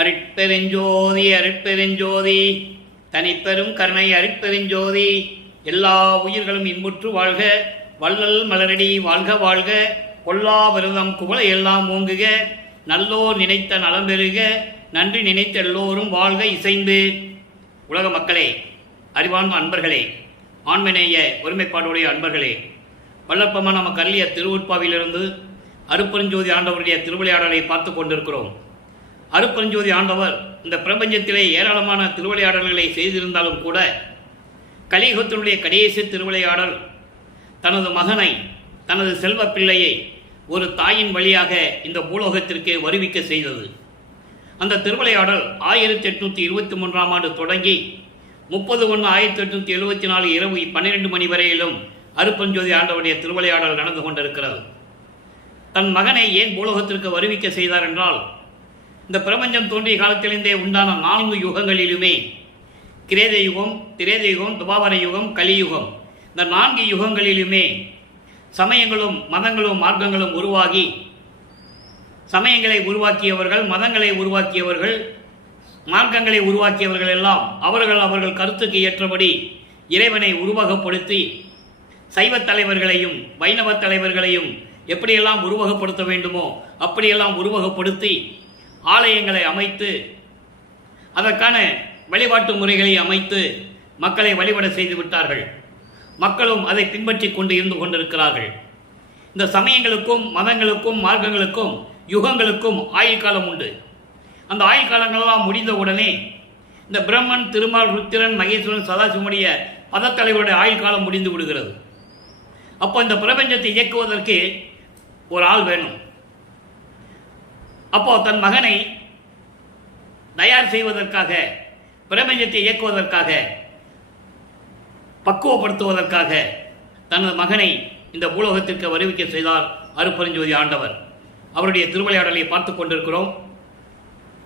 அருட்பெருஞ்சோதி அருட்பெருஞ்சோதி தனிப்பெரும் கருணை அருட்பெருஞ்சோதி. எல்லா உயிர்களும் இன்புற்று வாழ்க, வள்ளல் மலரடி வாழ்க வாழ்க, கொல்லா விரதம் குவளை எல்லாம் ஓங்குக, நல்லோர் நினைத்த நலம் பெறுக, நன்றி நினைத்த எல்லோரும் வாழ்க இசைந்து. உலக மக்களே, அறிவார்ந்த அன்பர்களே, ஆண்மநேய ஒருமைப்பாடுடைய அன்பர்களே, வல்லப்பமா நம்ம கல்லிய திருவுட்பாவிலிருந்து அருட்பெருஞ்சோதி ஆண்டவருடைய திருவிளையாடலை பார்த்து கொண்டிருக்கிறோம். அருட்பெருஞ்சோதி ஆண்டவர் இந்த பிரபஞ்சத்திலே ஏராளமான திருவிளையாடல்களை செய்திருந்தாலும் கூட கலியுகத்தினுடைய கடைசி திருவிளையாடல் தனது மகனை, தனது செல்வ பிள்ளையை ஒரு தாயின் வழியாக இந்த பூலோகத்திற்கு வருவிக்க செய்தது. அந்த திருவிளையாடல் 1823ஆம் ஆண்டு தொடங்கி 30/1/1874 இரவு 12 மணி வரையிலும் அருட்பெருஞ்சோதி ஆண்டவருடைய திருவிளையாடல் நடந்து கொண்டிருக்கிறது. தன் மகனை ஏன் பூலோகத்திற்கு வருவிக்க செய்தார் என்றால், இந்த பிரபஞ்சம் தோன்றிய காலத்திலிருந்தே உண்டான 4 யுகங்களிலுமே, கிரேத யுகம், திரேத யுகம், துபாவர யுகம், கலியுகம், இந்த 4 யுகங்களிலுமே சமயங்களும் மதங்களும் மார்க்கங்களும் உருவாகி, சமயங்களை உருவாக்கியவர்கள், மதங்களை உருவாக்கியவர்கள், மார்க்கங்களை உருவாக்கியவர்கள் எல்லாம் அவர்கள் கருத்துக்கு ஏற்றபடி இறைவனை உருவகப்படுத்தி, சைவ தலைவர்களையும் வைணவ தலைவர்களையும் எப்படியெல்லாம் உருவகப்படுத்த வேண்டுமோ அப்படியெல்லாம் உருவகப்படுத்தி ஆலயங்களை அமைத்து, அதற்கான வழிபாட்டு முறைகளை அமைத்து மக்களை வழிபட செய்து விட்டார்கள். மக்களும் அதை பின்பற்றி கொண்டு இருந்து கொண்டிருக்கிறார்கள். இந்த சமயங்களுக்கும் மதங்களுக்கும் மார்க்கங்களுக்கும் யுகங்களுக்கும் ஆயுள் காலம் உண்டு. அந்த ஆயுள் காலங்களெல்லாம் முடிந்தவுடனே இந்த பிரம்மன், திருமால், ருத்திரன், மகேஸ்வரன், சதாசிவனுடைய பதத்தலைவருடைய ஆயுள் காலம் முடிந்து விடுகிறது. அப்போ இந்த பிரபஞ்சத்தை இயக்குவதற்கு ஒரு ஆள் வேணும். அப்போ தன் மகனை தயார் செய்வதற்காக, பிரபஞ்சத்தை இயக்குவதற்காக, பக்குவப்படுத்துவதற்காக தனது மகனை இந்த பூலோகத்திற்கு வருவிக்க செய்தார் அருட்பெருஞ்சோதி ஆண்டவர். அவருடைய திருவிளையாடலை பார்த்து கொண்டிருக்கிறோம்.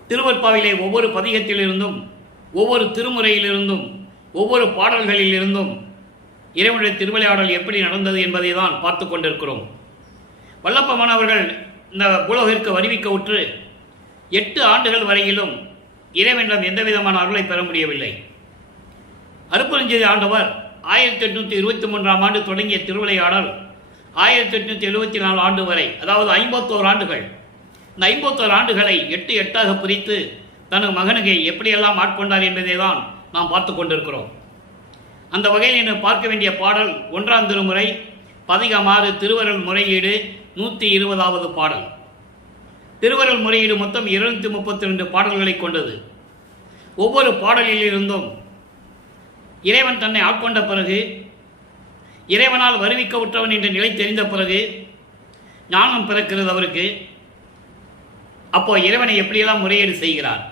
திருவற்பாவிலே ஒவ்வொரு பதிகத்திலிருந்தும், ஒவ்வொரு திருமுறையிலிருந்தும், ஒவ்வொரு பாடல்களிலிருந்தும் இறைவனுடைய திருவிளையாடல் எப்படி நடந்தது என்பதை தான் பார்த்து கொண்டிருக்கிறோம். வல்லப்பமானவர்கள் இந்த பூலோகிற்கு வருவிக்க உற்று 8 ஆண்டுகள் வரையிலும் இறைவனிடம் எந்த விதமான அருளை பெற முடியவில்லை. அருட்பெருஞ்சோதி ஆண்டவர் 1823ஆம் ஆண்டு தொடங்கிய திருவிளையாடல் 1874 ஆண்டு வரை, அதாவது 51 ஆண்டுகள். இந்த 51 ஆண்டுகளை 8 8ஆக பிரித்து தனது மகனுக்கு எப்படியெல்லாம் ஆட்கொண்டார் என்பதை தான் நாம் பார்த்து கொண்டிருக்கிறோம். அந்த வகையில் இன்று பார்க்க வேண்டிய பாடல் 1ஆம் திருமுறை பதிகம் 6 திருவருள் முறையீடு 120வது பாடல். திருவருள் முறையீடு மொத்தம் 232 பாடல்களை கொண்டது. ஒவ்வொரு பாடலிலிருந்தும் இறைவன் தன்னை ஆட்கொண்ட பிறகு, இறைவனால் வருவிக்க உற்றவன் என்ற நிலை தெரிந்த பிறகு ஞானம் பிறக்கிறது அவருக்கு. அப்போ இறைவனை எப்படியெல்லாம் முறையீடு செய்கிறார்,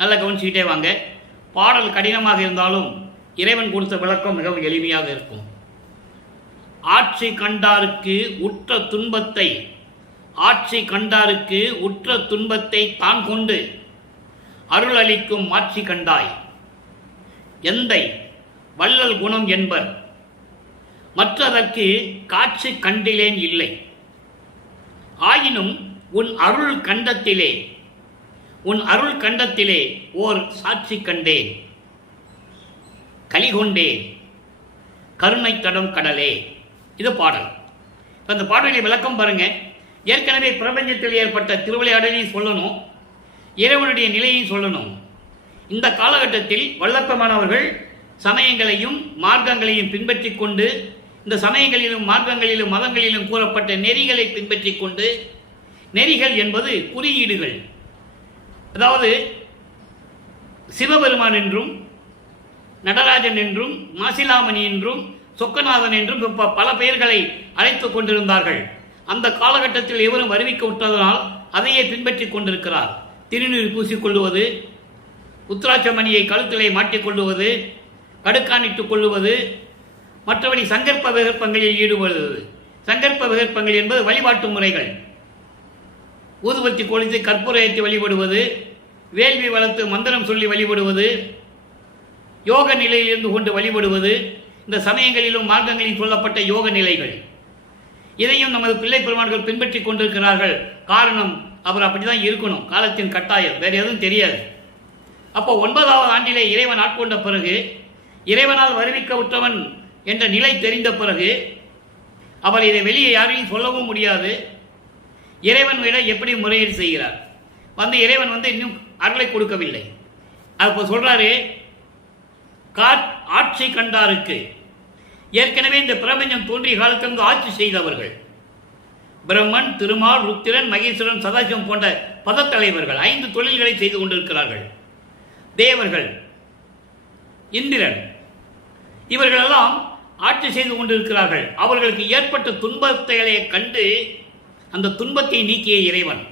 நல்லா கவனிச்சுக்கிட்டே வாங்க. பாடல் கடினமாக இருந்தாலும் இறைவன் கொடுத்த விளக்கம் மிகவும் எளிமையாக இருக்கும். ஆட்சி கண்டாருக்கு உற்ற துன்பத்தை, ஆட்சி கண்டாருக்கு உற்ற துன்பத்தை தான் கொண்டு அருள் அளிக்கும் மாட்சி கண்டாய், எந்தை வள்ளல் குணம் என்பர், மற்றதற்கு காட்சி கண்டிலேன் இல்லை. ஆயினும் உன் அருள் கண்டத்திலே, உன் அருள் கண்டத்திலே ஓர் சாட்சி கண்டேன், கலிகொண்டேன் கருணை தடம் கடலே. இது பாடல். அந்த பாடலை விளக்கம் பாருங்க. ஏற்கனவே பிரபஞ்சத்தில் ஏற்பட்ட திருவிளையாடலையும் சொல்லணும், இறைவனுடைய நிலையையும் சொல்லணும். இந்த காலகட்டத்தில் வல்லப்பமானவர்கள் சமயங்களையும் மார்க்கங்களையும் பின்பற்றி கொண்டு, இந்த சமயங்களிலும் மார்க்கங்களிலும் மதங்களிலும் கூறப்பட்ட நெறிகளை பின்பற்றி கொண்டு, நெறிகள் என்பது குறியீடுகள், அதாவது சிவபெருமான் என்றும், நடராஜன் என்றும், மாசிலாமணி என்றும், சொக்கநாதன் என்றும் பல பெயர்களை அழைத்துக் கொண்டிருந்தார்கள். அந்த காலகட்டத்தில் எவரும் அறிவிக்க விட்டதனால் அதையே பின்பற்றி கொண்டிருக்கிறார். திருநீர் பூசிக்கொள்ளுவது, உத்ராட்சமணியை கழுத்திலே மாட்டிக்கொள்ளுவது, கடுக்கானிட்டுக் கொள்ளுவது, மற்றபடி சங்கற்ப விகற்பங்களில் ஈடுபடுவது. சங்கற்ப விகற்பங்கள் என்பது வழிபாட்டு முறைகள். ஊதுபத்தி கொளுத்தி கற்பூர ஏற்றி வழிபடுவது, வேள்வி வளர்த்து மந்திரம் சொல்லி வழிபடுவது, யோக நிலையில் இருந்து கொண்டு வழிபடுவது, இந்த சமயங்களிலும் மார்க்கங்களில் சொல்லப்பட்ட யோக நிலைகள். இதையும் நமது பிள்ளை பெருமான்கள் பின்பற்றி கொண்டிருக்கிறார்கள். காரணம், அவர் அப்படி தான் இருக்கணும், காலத்தின் கட்டாயம், வேறு எதுவும் தெரியாது. அப்போ 9வது ஆண்டிலே இறைவன் ஆட்கொண்ட பிறகு, இறைவனால் வருவிக்க உற்றவன் என்ற நிலை தெரிந்த பிறகு, அவர் இதை வெளியே யாரையும் சொல்லவும் முடியாது. இறைவன் விட எப்படி முறையீடு செய்கிறார்? இறைவன் இன்னும் அருளை கொடுக்கவில்லை. அப்போ சொல்றாரு, ஆட்சி கண்டாருக்கு, ஏற்கனவே இந்த பிரபஞ்சம் தோன்றிய காலத்திலிருந்து ஆட்சி செய்தவர்கள், பிரம்மன், திருமால், ருத்திரன், மகேஸ்வரன், சதாசிவம் போன்ற பதத்தலைவர்கள் 5 தொழில்களை செய்து கொண்டிருக்கிறார்கள். தேவர்கள், இந்திரன், இவர்களெல்லாம் ஆட்சி செய்து கொண்டிருக்கிறார்கள். அவர்களுக்கு ஏற்பட்ட துன்பத்தைகளை கண்டு அந்த துன்பத்தை நீக்கிய இறைவன்.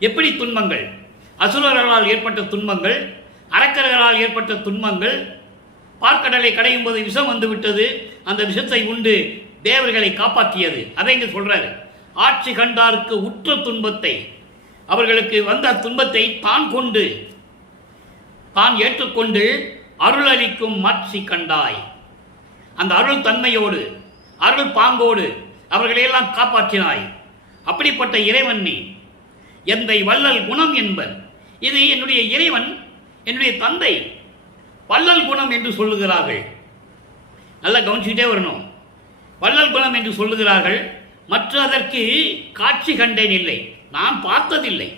எப்படி துன்பங்கள்? அசுரர்களால் ஏற்பட்ட துன்பங்கள், அரக்கர்களால் ஏற்பட்ட துன்பங்கள். பார்க்கடலை கடையும் போது விஷம் வந்து விட்டது, அந்த விஷத்தை உண்டு தேவர்களை காப்பாற்றியது. அதை இங்கு சொல்றாரு. ஆட்சி கண்டாருக்கு உற்ற துன்பத்தை, அவர்களுக்கு வந்த துன்பத்தை தான் ஏற்றுக்கொண்டு அருள் அளிக்கும் மாட்சி கண்டாய். அந்த அருள் தன்மையோடு, அருள் பாங்கோடு அவர்களையெல்லாம் காப்பாற்றினாய். அப்படிப்பட்ட இறைவன் நீ. எந்தை வள்ளல் குணம் என்பர். இது என்னுடைய இறைவன், என்னுடைய தந்தை வள்ளல் குணம் என்று சொல்லுகிறார்கள். நல்லா கவனிச்சுக்கிட்டே வரணும். வள்ளல் குணம் என்று சொல்லுகிறார்கள். மற்ற அதற்கு காட்சி கண்டேன் இல்லை, நான் பார்த்ததில்லை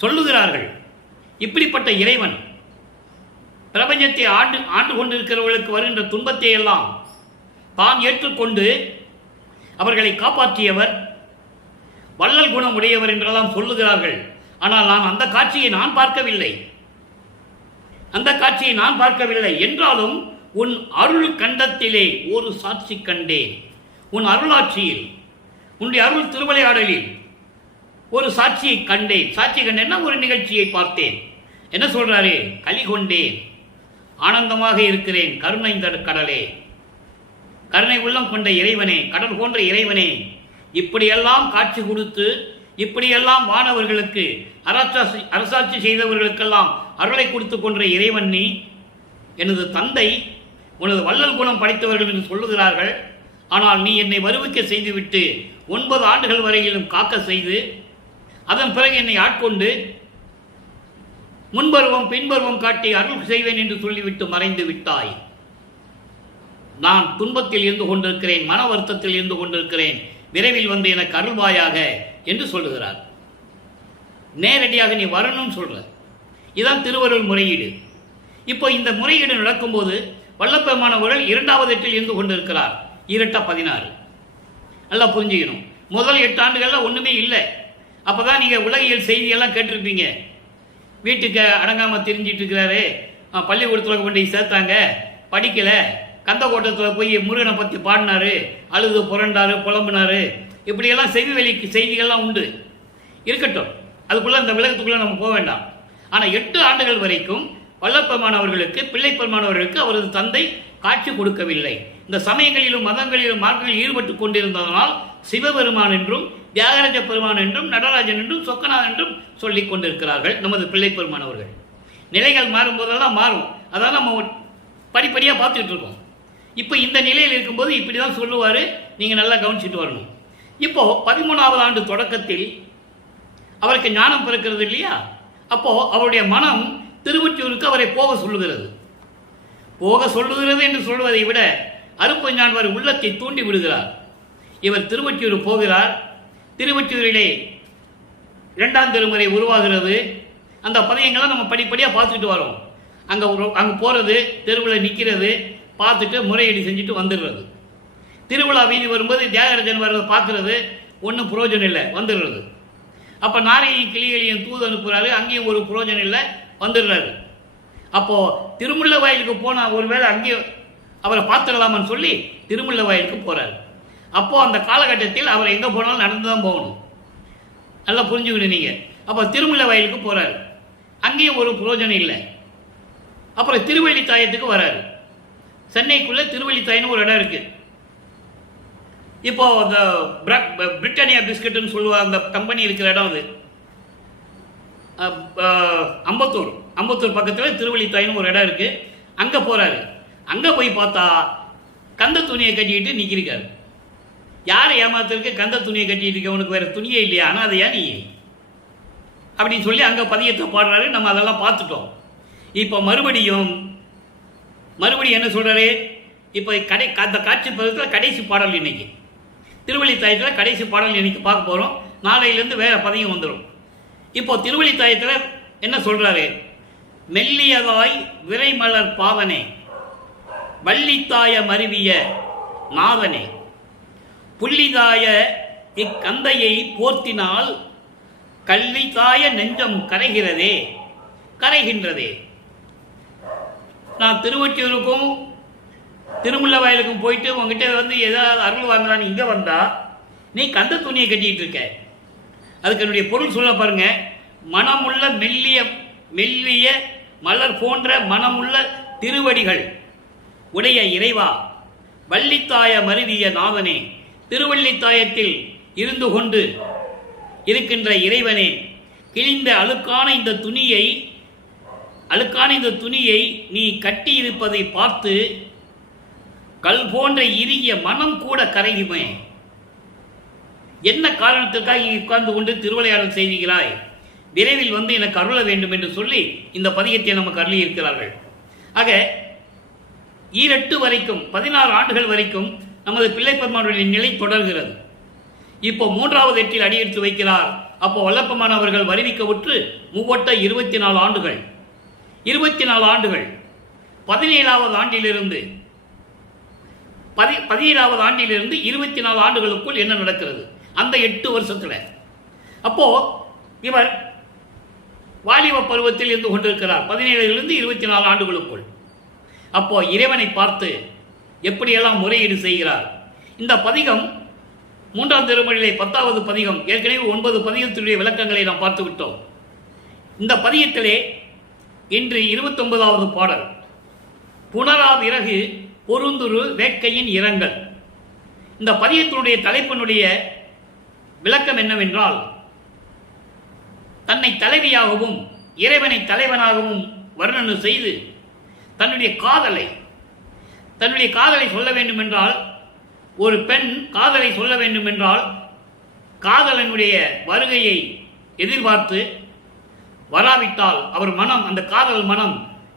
சொல்லுகிறார்கள். இப்படிப்பட்ட இறைவன் பிரபஞ்சத்தை ஆண்டு கொண்டிருக்கிறவர்களுக்கு வருகின்ற துன்பத்தை எல்லாம் தான் ஏற்றுக்கொண்டு அவர்களை காப்பாற்றியவர், வள்ளல் குணம் உடையவர் என்றெல்லாம் சொல்லுகிறார்கள். ஆனால் நான் அந்த காட்சியை நான் பார்க்கவில்லை. என்றாலும் உன் அருள் கண்டத்திலே ஒரு சாட்சி கண்டேன். உன் அருளாட்சியில், உன்னுடைய அருள் திருவிளையாடலில் ஒரு சாட்சியை கண்டேன். சாட்சி கண்டேன்னா ஒரு நிகழ்ச்சியை பார்த்தேன். என்ன சொல்றாரு? களி கொண்டேன், ஆனந்தமாக இருக்கிறேன். கருணை கடலே, கருணை உள்ளம் கொண்ட இறைவனே, கடல் போன்ற இறைவனே, இப்படியெல்லாம் காட்சி கொடுத்து, இப்படியெல்லாம் வானவர்களுக்கு அரசாட்சி செய்தவர்களுக்கெல்லாம் அருளை கொடுத்து கொன்ற இறைவன் நீ. எனது தந்தை உனது வள்ளல் குணம் படைத்தவர்கள் என்று சொல்லுகிறார்கள். ஆனால் நீ என்னை வருவிக்க செய்துவிட்டு 9 ஆண்டுகள் வரையிலும் காக்க செய்து, அதன் பிறகு என்னை ஆட்கொண்டு முன்பருவம் பின்பருவம் காட்டி அருள் செய்வேன் என்று சொல்லிவிட்டு மறைந்து விட்டாய். நான் துன்பத்தில் இருந்து கொண்டிருக்கிறேன், மன வருத்தத்தில் இருந்து கொண்டிருக்கிறேன், விரைவில் வந்து எனக்கு அருள்வாயாக என்று சொல்லுகிறார். நேரடியாக நீ வரணும்னு சொல்ற. இதுதான் திருவருள் முறையீடு. இப்போ இந்த முறையீடு நடக்கும்போது வல்லப்பெருமானவர்கள் 2வது எட்டில் இருந்து கொண்டிருக்கிறார். 2-16 நல்லா புரிஞ்சுக்கணும். முதல் 8 ஆண்டுகள்ல ஒண்ணுமே இல்லை. அப்பதான் நீங்க உலகியல் செய்தியெல்லாம் கேட்டிருப்பீங்க. வீட்டுக்கு அடங்காமல் தெரிஞ்சிட்டு இருக்கிறாரு, பள்ளிக்கூடத்தில் கொண்டு சேர்த்தாங்க, படிக்கல, கந்த கோட்டத்தில் போய் முருகனை பற்றி பாடினாரு, அழுது புரண்டாரு, புலம்புனாரு, இப்படியெல்லாம் செய்திகள்லாம் உண்டு. இருக்கட்டும், அதுக்குள்ளே அந்த விளக்கத்துக்குள்ளே நம்ம போக வேண்டாம். ஆனால் 8 ஆண்டுகள் வரைக்கும் வல்லப்பெருமானவர்களுக்கு, பிள்ளைப்பெருமானவர்களுக்கு அவரது தந்தை காட்சி கொடுக்கவில்லை. இந்த சமயங்களிலும் மதங்களிலும் மார்க்கங்களில் ஈடுபட்டு கொண்டிருந்ததனால் சிவபெருமான் என்றும், தியாகராஜ பெருமான் என்றும், நடராஜன் என்றும், சொக்கநாதன் என்றும் சொல்லிக் கொண்டிருக்கிறார்கள் நமது பிள்ளைப்பெருமானவர்கள். நிலைகள் மாறும்போதெல்லாம் மாறும். அதான் நம்ம படிப்படியாக பார்த்துட்டு இருக்கோம். இப்போ இந்த நிலையில் இருக்கும்போது இப்படி தான் சொல்லுவார். நீங்கள் நல்லா கவனிச்சுட்டு வரணும். இப்போ 13வது ஆண்டு தொடக்கத்தில் அவருக்கு ஞானம் பிறக்கிறது இல்லையா? அப்போ அவருடைய மனம் திருவொற்றியூருக்கு அவரை போக சொல்லுகிறது. என்று சொல்வதை விட அருப்பஞ்சாண்டவர் உள்ளத்தை தூண்டி விடுகிறார். இவர் திருவொற்றியூர் போகிறார். திருவொற்றியூரிலே 2ஆம் திருமுறை உருவாகிறது. அந்த பதியங்களை நம்ம படிப்படியாக பார்த்துட்டு வரோம். அங்கே போகிறது, தெருவில் நிற்கிறது, பார்த்துட்டு முறையீடு செஞ்சுட்டு வந்துடுறது. திருவிழா வீதி வரும்போது தியாகராஜன் வர்றதை பார்க்கறது, ஒன்றும் புரோஜனம் இல்லை, வந்துடுறது. அப்போ நாரையும் கிளிகளையும் தூது அனுப்புகிறாரு, அங்கேயும் ஒரு புரோஜனம் இல்லை, வந்துடுறாரு. அப்போது திருமுல்லை வாயிலுக்கு போனால் ஒருவேளை அங்கேயும் அவரை பார்த்துடலாமான்னு சொல்லி திருமுல்லை வாயிலுக்கு போகிறார். அப்போது அந்த காலகட்டத்தில் அவர் எங்கே போனாலும் நடந்து தான் போகணும். நல்லா புரிஞ்சுக்கணும் நீங்கள். அப்போ திருமுல்லை வாயிலுக்கு போகிறார், அங்கேயும் ஒரு புரோஜனம் இல்லை. அப்புறம் திருவள்ளித்தாயத்துக்கு வராரு. சென்னைக்குள்ளே திருவள்ளித்தாயின்னு ஒரு இடம் இருக்குது. இப்போ இந்த பிரிட்டானியா பிஸ்கட்னு சொல்லுவாங்க, அந்த கம்பெனி இருக்கிற இடம் அது அம்பத்தூர் பக்கத்தில் திருவள்ளித்தாயின்னு ஒரு இடம் இருக்குது. அங்கே போகிறாரு. அங்கே போய் பார்த்தா கந்த துணியை கட்டிக்கிட்டு நிற்கிருக்காரு. யாரை ஏமாத்திருக்கு? கந்த துணியை கட்டிட்டு இருக்க, உனக்கு வேறு துணியே இல்லையா? ஆனால் அதையா நீ அப்படின்னு சொல்லி அங்கே பதியத்தை பாடுறாரு. நம்ம அதெல்லாம் பார்த்துட்டோம். இப்போ மறுபடியும் என்ன சொல்கிறாரு? இப்போ அந்த காட்சி பதத்தில் கடைசி பாடல் இன்னைக்கு திருவள்ளித்தாயத்தில் கடைசி பாடல் இன்னைக்கு பார்க்க போகிறோம். நாளையிலேருந்து வேற பதியம் வந்துடும். இப்போ திருவள்ளித்தாயத்தில் என்ன சொல்கிறாரு? மெல்லியதாய் விரைமலர் பாவனே, வள்ளித்தாய மருவிய நாதனே, புள்ளிதாய இக்கந்தையை போர்த்தினால் கள்ளித்தாய நெஞ்சம் கரைகின்றதே. நான் திருவொற்றியூருக்கும் திருமுல்ல வயலுக்கும் போயிட்டு உங்ககிட்ட வந்து ஏதாவது அருள் வாங்கலான்னு இங்கே வந்தா நீ கந்த துணியை கட்டிட்டு இருக்க. அதுக்கு என்னுடைய பொருள் சொல்ல பாருங்க. மனமுள்ள மெல்லிய மலர் போன்ற மனமுள்ள திருவடிகள் உடைய இறைவா, வள்ளித்தாய மருவிய நாதனே, திருவள்ளித்தாயத்தில் இருந்து கொண்டு இருக்கின்ற இறைவனே, கிழிந்த அழுக்கான இந்த துணியை நீ கட்டி இருப்பதை பார்த்து கல் போன்ற இறுகிய மனம் கூட கரையுமே. என்ன காரணத்திற்காக உட்கார்ந்து கொண்டு திருவிளையாடல் செய்கிறாய்? விரைவில் வந்து எனக்கு அருள வேண்டும் என்று சொல்லி இந்த பதிகத்தை நமக்கு அருளி இருக்கிறார்கள். ஆக 8 வரைக்கும் 16 ஆண்டுகள் வரைக்கும் நமது பிள்ளை பெருமானுடைய நிலை தொடர்கிறது. இப்போ 3வது எட்டில் அடியெடுத்து வைக்கிறார். அப்போ வல்லப்பெருமான் அவர்கள் வருவிக்க உற்று 24 ஆண்டுகள் 24 ஆண்டுகள் 17வது ஆண்டிலிருந்து 24 ஆண்டுகளுக்குள் என்ன நடக்கிறது அந்த 8 வருஷத்துல? அப்போ இவர் வாலிப பருவத்தில் இருந்து கொண்டிருக்கிறார் 17லிருந்து 24 ஆண்டுகளுக்குள். அப்போ இறைவனை பார்த்து எப்படியெல்லாம் முறையீடு செய்கிறார். இந்த பதிகம் 3ஆம் திருமொழியிலே 10வது பதிகம். ஏற்கனவே 9 பதிகத்தினுடைய விளக்கங்களை நாம் பார்த்து விட்டோம். இந்த பதிகத்திலே இன்று 29வது பாடல். புனரா விறகு பொருந்துரு வேட்கையின் இரங்கல். இந்த பதியத்தினுடைய தலைப்பினுடைய விளக்கம் என்னவென்றால், தன்னை தலைவியாகவும் இறைவனை தலைவனாகவும் வர்ணனை செய்து தன்னுடைய காதலை சொல்ல வேண்டும் என்றால், ஒரு பெண் காதலை சொல்ல வேண்டும் என்றால் காதலனுடைய வருகையை எதிர்பார்த்து வராவிட்டால் அவர் மனம், அந்த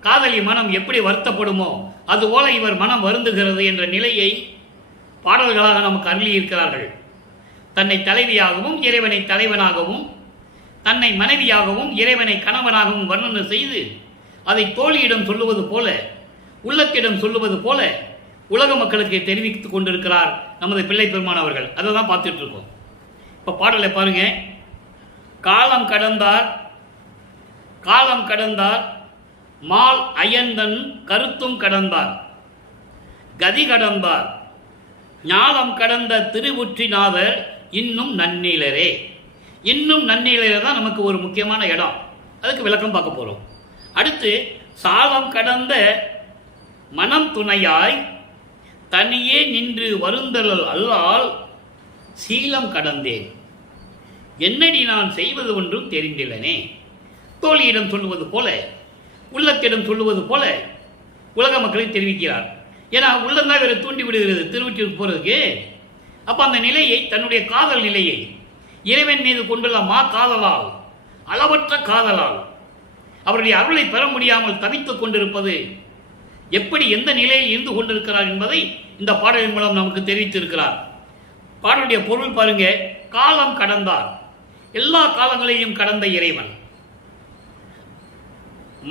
காதலி மனம் எப்படி வருத்தப்படுமோ அதுபோல இவர் மனம் வருந்துகிறது என்ற நிலையை பாடல்களாக நமக்கு அருளி இருக்கிறார்கள். தன்னை தலைவியாகவும் இறைவனை தலைவனாகவும், தன்னை மனைவியாகவும் இறைவனை கணவனாகவும் வர்ணனை செய்து அதை தோழியிடம் சொல்லுவது போல, உள்ளத்திடம் சொல்லுவது போல உலக மக்களுக்கு தெரிவித்துக் கொண்டிருக்கிறார் நமது பிள்ளை பெருமான் அவர்கள். அதை தான் பார்த்துட்டு இருக்கோம். இப்போ பாடலை பாருங்க. காலம் கடந்தார் மால் அயந்தன் கருத்தும் கடந்தார், கதி கடந்தார் ஞாலம் கடந்த திருவுற்றிநாதர் இன்னும் நன்னீலரே. இன்னும் நன்னீலரே தான் நமக்கு ஒரு முக்கியமான இடம். அதுக்கு விளக்கம் பார்க்க போறோம். அடுத்து, சாலம் கடந்த மனம் துணையாய் தனியே நின்று வருந்தல் அல்லால் சீலம் கடந்தேன், என்னடி நான் செய்வது ஒன்றும் தெரிந்தில்லனே. தோழியிடம் சொல்லுவது போல, உள்ளத்திடம் சொல்லுவது போல உலக மக்களுக்கு தெரிவிக்கிறார். ஏன்னா உள்ளம்தான் இவரை தூண்டி விடுகிறது திருவொற்றியூர் போறதுக்கு. அப்ப அந்த நிலையை, தன்னுடைய காதல் நிலையை இறைவன் மீது கொண்டுள்ள காதலால், அளவற்ற காதலால் அவருடைய அருளை பெற முடியாமல் தவித்துக் கொண்டிருப்பது எப்படி, எந்த நிலையில் இருந்து கொண்டிருக்கிறார் என்பதை இந்த பாடலின் மூலம் நமக்கு தெரிவித்திருக்கிறார். பாடலுடைய பொருள் பாருங்க. காலம் கடந்தார், எல்லா காலங்களையும் கடந்த இறைவன்.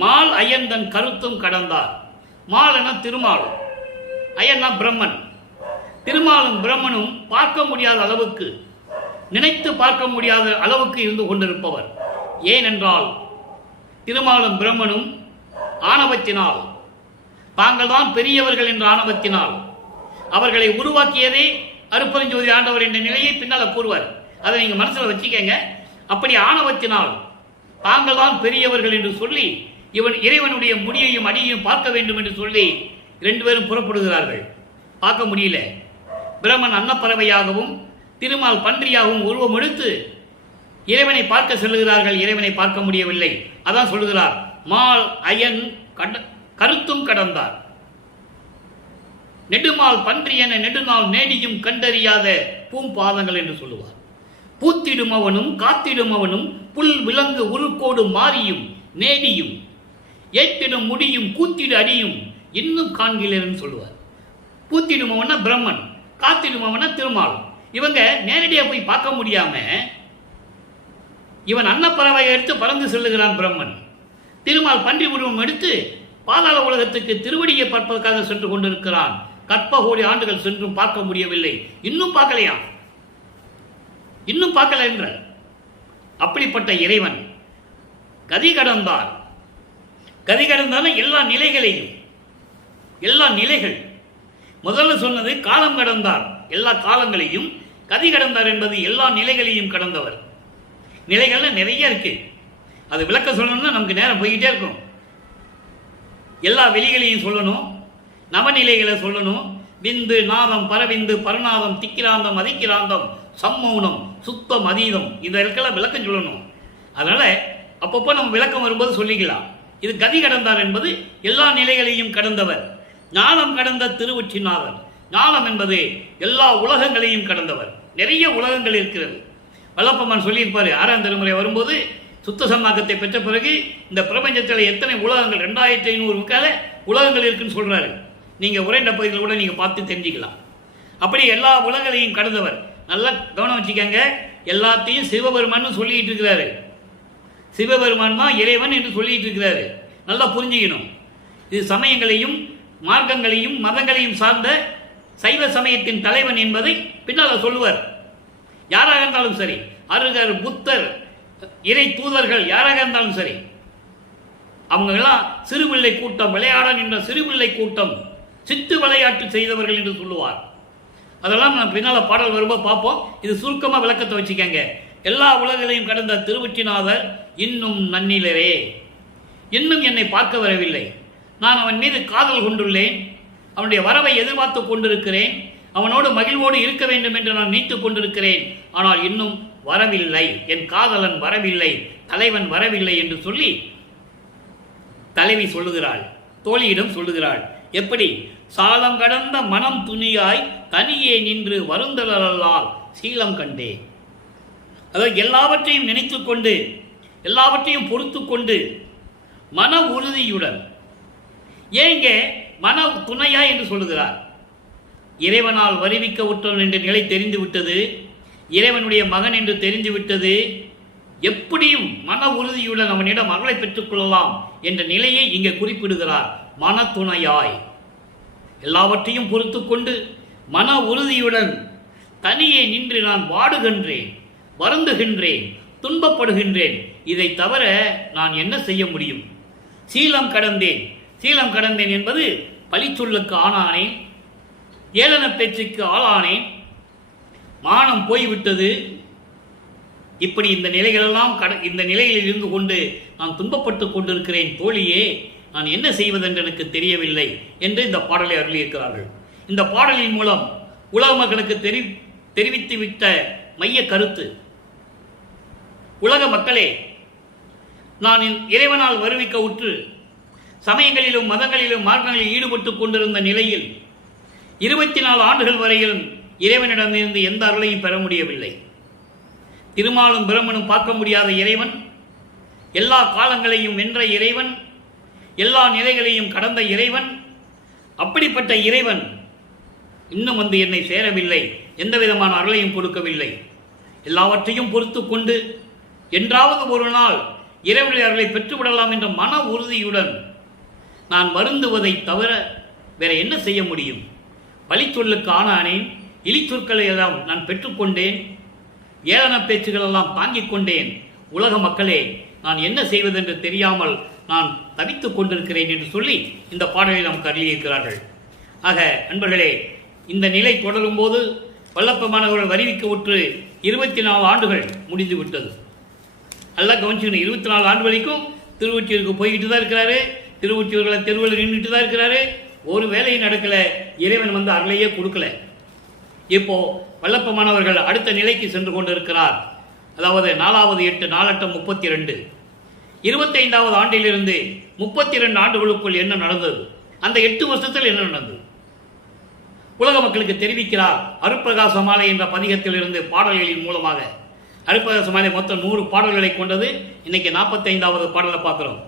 மால் அயந்தன் கருத்தும் கடந்தார். மால் என திருமால், அயன்னா பிரம்மன். திருமாலும் பிரம்மனும் பார்க்க முடியாத அளவுக்கு, நினைத்து பார்க்க முடியாத அளவுக்கு இருந்து கொண்டிருப்பவர். ஏனென்றால் திருமாலும் பிரம்மனும் ஆணவத்தினால், தாங்கள் தான் பெரியவர்கள் என்ற ஆணவத்தினால், அவர்களை உருவாக்கியதே அருட்பெருஞ்சோதி ஆண்டவர் என்ற நிலையை பின்னால் கூறுவார். அதை நீங்க மனசுல வச்சுக்கங்க. அப்படி ஆணவத்தினால் தாங்கள் தான் பெரியவர்கள் என்று சொல்லி இறைவனுடைய முடியையும் அடியையும் பார்க்க வேண்டும் என்று சொல்லி 2 பேரும் புறப்படுகிறார்கள். பார்க்க முடியல. பிரம்மன் அன்னப்பறவையாகவும் திருமால் பன்றியாகவும் உருவம் எடுத்து இறைவனை பார்க்க செல்லுகிறார்கள். இறைவனை பார்க்க முடியவில்லை. அதான் சொல்லுகிறார், மால் அயன் கருத்தும் கடந்தார், நெடுமால் பன்றி என நெடுநாள் நேடியும் கண்டறியாத பூம்பாதங்கள் என்று சொல்லுவார். பூத்திடுமவனும் காத்திடுமவனும் புல் விலங்கு உருக்கோடு மாறியும் நேடியும் ஏத்திடும் முடியும் கூத்திடு அடியும் இன்னும் காண்கிறேன்னு சொல்லுவார். பூத்திடுமவன பிரம்மன், காத்திடுமவன திருமால். இவங்க நேரடியாக போய் பார்க்க முடியாம இவன் அன்னப்பறவை எடுத்து பறந்து செல்லுகிறான் பிரம்மன். திருமால் பன்றி உருவம் எடுத்து பாதாள உலகத்துக்கு திருவடியை பார்ப்பதற்காக சென்று கொண்டிருக்கிறான். கற்ப கோடி ஆண்டுகள் சென்றும் பார்க்க முடியவில்லை. இன்னும் பார்க்கலையா? இன்னும் பார்க்கல என்ற அப்படிப்பட்ட இறைவன் கதி கடந்தார். கதி கடந்தான எல்லா நிலைகளையும், எல்லா நிலைகள் முதல்ல சொன்னது காலம் கடந்தார், எல்லா காலங்களையும். கதி கடந்தார் என்பது எல்லா நிலைகளையும் கடந்தவர். நிலைகள்ல நிறைய இருக்கு. அது விளக்க சொல்லணும்னா நமக்கு நேரம் போய்கிட்டே இருக்கும். எல்லா வெளிகளையும் சொல்லணும், நவநிலைகளை சொல்லணும். விந்து நாதம் பரவிந்து பரநாதம் திக்கிராந்தம் அதிக்கிராந்தம் சம்மௌனம் சுத்தம் அதீதம் இதற்கெல்லாம் விளக்கம் சொல்லணும். அதனால அப்பப்போ நம்ம விளக்கம் வரும்போது சொல்லிக்கலாம். இது கதி கடந்தார் என்பது எல்லா நிலைகளையும் கடந்தவர். ஞானம் கடந்த திருவொற்றிநாதர். ஞானம் என்பது எல்லா உலகங்களையும் கடந்தவர். நிறைய உலகங்கள் இருக்கிறது. வல்லப்பமான் சொல்லியிருப்பாரு 6ஆம் திருமுறை வரும்போது, சுத்த சம்மாக்கத்தை பெற்ற பிறகு இந்த பிரபஞ்சத்தில் எத்தனை உலகங்கள் 2500 உலகங்கள் இருக்குன்னு சொல்றாரு. நீங்க உரைண்ட பகுதியில் கூட நீங்க பார்த்து தெரிஞ்சுக்கலாம். அப்படி எல்லா உலகங்களையும் கடந்தவர். நல்லா கவனம் வச்சுக்கங்க. எல்லாத்தையும் சிவபெருமான் சொல்லிட்டு இருக்கிறாரு. சிவபெருமான் தான் இறைவன் என்று சொல்லிட்டு இருக்கிறாரு. நல்லா புரிஞ்சுக்கணும். இது சமயங்களையும் மார்க்கங்களையும் மதங்களையும் சார்ந்த சைவ சமயத்தின் தலைவன் என்பதை பின்னால் சொல்லுவார். யாராக இருந்தாலும் சரி, அருகர் புத்தர் இறை தூதர்கள் யாராக இருந்தாலும் சரி, அவங்க எல்லாம் சிறுபிள்ளை கூட்டம், விளையாட நின்ற சிறுபிள்ளை கூட்டம், சித்து விளையாட்டு செய்தவர்கள் என்று சொல்லுவார். அதெல்லாம் நான் பின்னால பாடல் வரும்போது பார்ப்போம். இது சுருக்கமாக விளக்கத்தை வச்சுக்கங்க. எல்லா உலகங்களையும் கடந்த திருவொற்றிநாதர் இன்னும் நன்னிலரே, இன்னும் என்னை பார்க்க வரவில்லை. நான் அவன் மீது காதல் கொண்டுள்ளேன். அவனுடைய வரவை எதிர்பார்த்து கொண்டிருக்கிறேன். அவனோடு மகிழ்வோடு இருக்க வேண்டும் என்று நான் நீத்துக் கொண்டிருக்கிறேன். ஆனால் இன்னும் வரவில்லை, என் காதலன் வரவில்லை, தலைவன் வரவில்லை என்று சொல்லி தலைவி சொல்லுகிறாள், தோழியிடம் சொல்லுகிறாள். எப்படி? சாலம் கடந்த மனம் துணியாய் தனியே நின்று வருந்தலால் சீலம் கண்டே. அதாவது எல்லாவற்றையும் நினைத்து கொண்டு, எல்லாவற்றையும் பொறுத்து கொண்டு, மன உறுதியுடன். ஏங்க மன துணையா என்று சொல்லுகிறார்? இறைவனால் வருவிக்க உற்றவன் என்ற நிலை தெரிந்து விட்டது. இறைவனுடைய மகன் என்று தெரிந்து விட்டது. எப்படியும் மன உறுதியுடன் அவனிடம் மகளை பெற்றுக் கொள்ளலாம் என்ற நிலையை இங்கே குறிப்பிடுகிறார். மன துணையாய் எல்லாவற்றையும் பொறுத்து கொண்டு மன உறுதியுடன் தனியே நின்று நான் வாடுகின்றேன், வருந்துகின்றேன், துன்பப்படுகின்றேன். இதை தவிர நான் என்ன செய்ய முடியும்? சீலம் கடந்தேன். சீலம் கடந்தேன் என்பது பழிச்சொல்லுக்கு ஆனானேன், ஏளன பேச்சுக்கு ஆளானேன், மானம் போய்விட்டது. இப்படி இந்த நிலைகளெல்லாம் இந்த நிலையில் இருந்து கொண்டு நான் துன்பப்பட்டு கொண்டிருக்கிறேன் தோழியே, நான் என்ன செய்வதென்று எனக்கு தெரியவில்லை என்று இந்த பாடலை அருளியிருக்கிறார்கள். இந்த பாடலின் மூலம் உலக மக்களுக்கு தெரிவித்துவிட்ட மைய கருத்து, உலக மக்களே, நான் இறைவனால் வருவிக்க உற்று சமயங்களிலும் மதங்களிலும் மார்க்கங்களில் ஈடுபட்டு கொண்டிருந்த நிலையில் 24 ஆண்டுகள் வரையிலும் இறைவனிடமிருந்து எந்த அருளையும் பெற முடியவில்லை. திருமாலும் பிரம்மனும் பார்க்க முடியாத இறைவன், எல்லா காலங்களையும் வென்ற இறைவன், எல்லா நிலைகளையும் கடந்த இறைவன், அப்படிப்பட்ட இறைவன் இன்னும் வந்து என்னை சேரவில்லை, எந்த விதமான அருளையும் கொடுக்கவில்லை. எல்லாவற்றையும் பொறுத்து கொண்டு என்றாவது ஒரு நாள் இறைவனுடைய அருளை பெற்றுவிடலாம் என்ற மன உறுதியுடன் நான் வருந்துவதை தவிர வேற என்ன செய்ய முடியும்? பழிச்சொல்லுக்கு ஆனானேன், இழிச்சொற்களை எல்லாம் நான் பெற்றுக்கொண்டேன், ஏளன பேச்சுகள் எல்லாம் தாங்கிக் கொண்டேன். உலக மக்களே, நான் என்ன செய்வதென்று தெரியாமல் நான் தவித்துக் கொண்டிருக்கிறேன் என்று சொல்லி இந்த பாடலை நமக்கு அருளியிருக்கிறார்கள். ஆக நண்பர்களே, இந்த நிலை தொடரும் போது வல்லப்பமானவர்கள் வருவிக்க உற்று 24 ஆண்டுகள் முடிந்து விட்டது. நல்லா கவனிச்சுக்கணும். 24 ஆண்டு வரைக்கும் திருவொற்றியூருக்கு போய்கிட்டு தான் இருக்கிறாரு. திருவொற்றியூர்களை தெருவில் நின்றுட்டு தான் இருக்கிறாரு. ஒரு வேலையும் நடக்கல. இறைவன் வந்து அருளையே கொடுக்கல. இப்போ வல்லப்பமானவர்கள் அடுத்த நிலைக்கு சென்று கொண்டிருக்கிறார். அதாவது 4வது 8 4 32 25வது ஆண்டிலிருந்து 32 ஆண்டுகளுக்குள் என்ன நடந்தது, அந்த 8 வருஷத்தில் என்ன நடந்தது உலக மக்களுக்கு தெரிவிக்கிறார். அருட்பிரகாச மாலை என்ற பதிகத்தில் இருந்து பாடல்களின் மூலமாக அருட்பரசமாலை மொத்தம் 100 பாடல்களை கொண்டது. இன்னைக்கு 45வது பாடலை பார்க்குறோம்.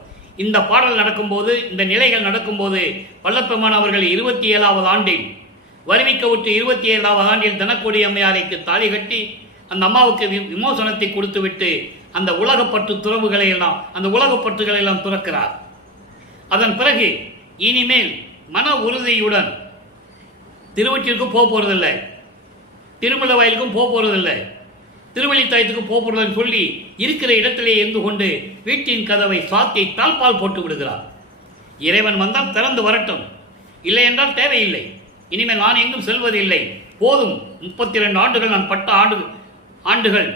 இந்த பாடல் நடக்கும்போது, இந்த நிலைகள் நடக்கும்போது வல்லபெருமான் அவர்கள் 27வது ஆண்டில் வருவிக்க விட்டு 27வது ஆண்டில் தனக்கொடி அம்மையாரைக்கு தாலி கட்டி அந்த அம்மாவுக்கு விமோசனத்தை கொடுத்து விட்டு அந்த உலகப்பற்று துறவுகளை எல்லாம், அந்த உலகப்பற்றுகளை எல்லாம் துறக்கிறார். அதன் பிறகு இனிமேல் மன உறுதியுடன் திருவொற்றிற்கும் போக போறதில்லை, திருமல வயலுக்கும் போக போறதில்லை, திருவள்ளித்தாயத்துக்கு போக போறதுன்னு சொல்லி இருக்கிற இடத்திலே இருந்து கொண்டு வீட்டின் கதவை சாத்தி தாழ்பால் போட்டு விடுகிறார். இறைவன் வந்தால் திறந்து வரட்டும், இல்லை என்றால் தேவையில்லை, இனிமேல் நான் எங்கும் செல்வதில்லை, போதும் 32 ஆண்டுகள் நான் பட்ட ஆண்டுகள்.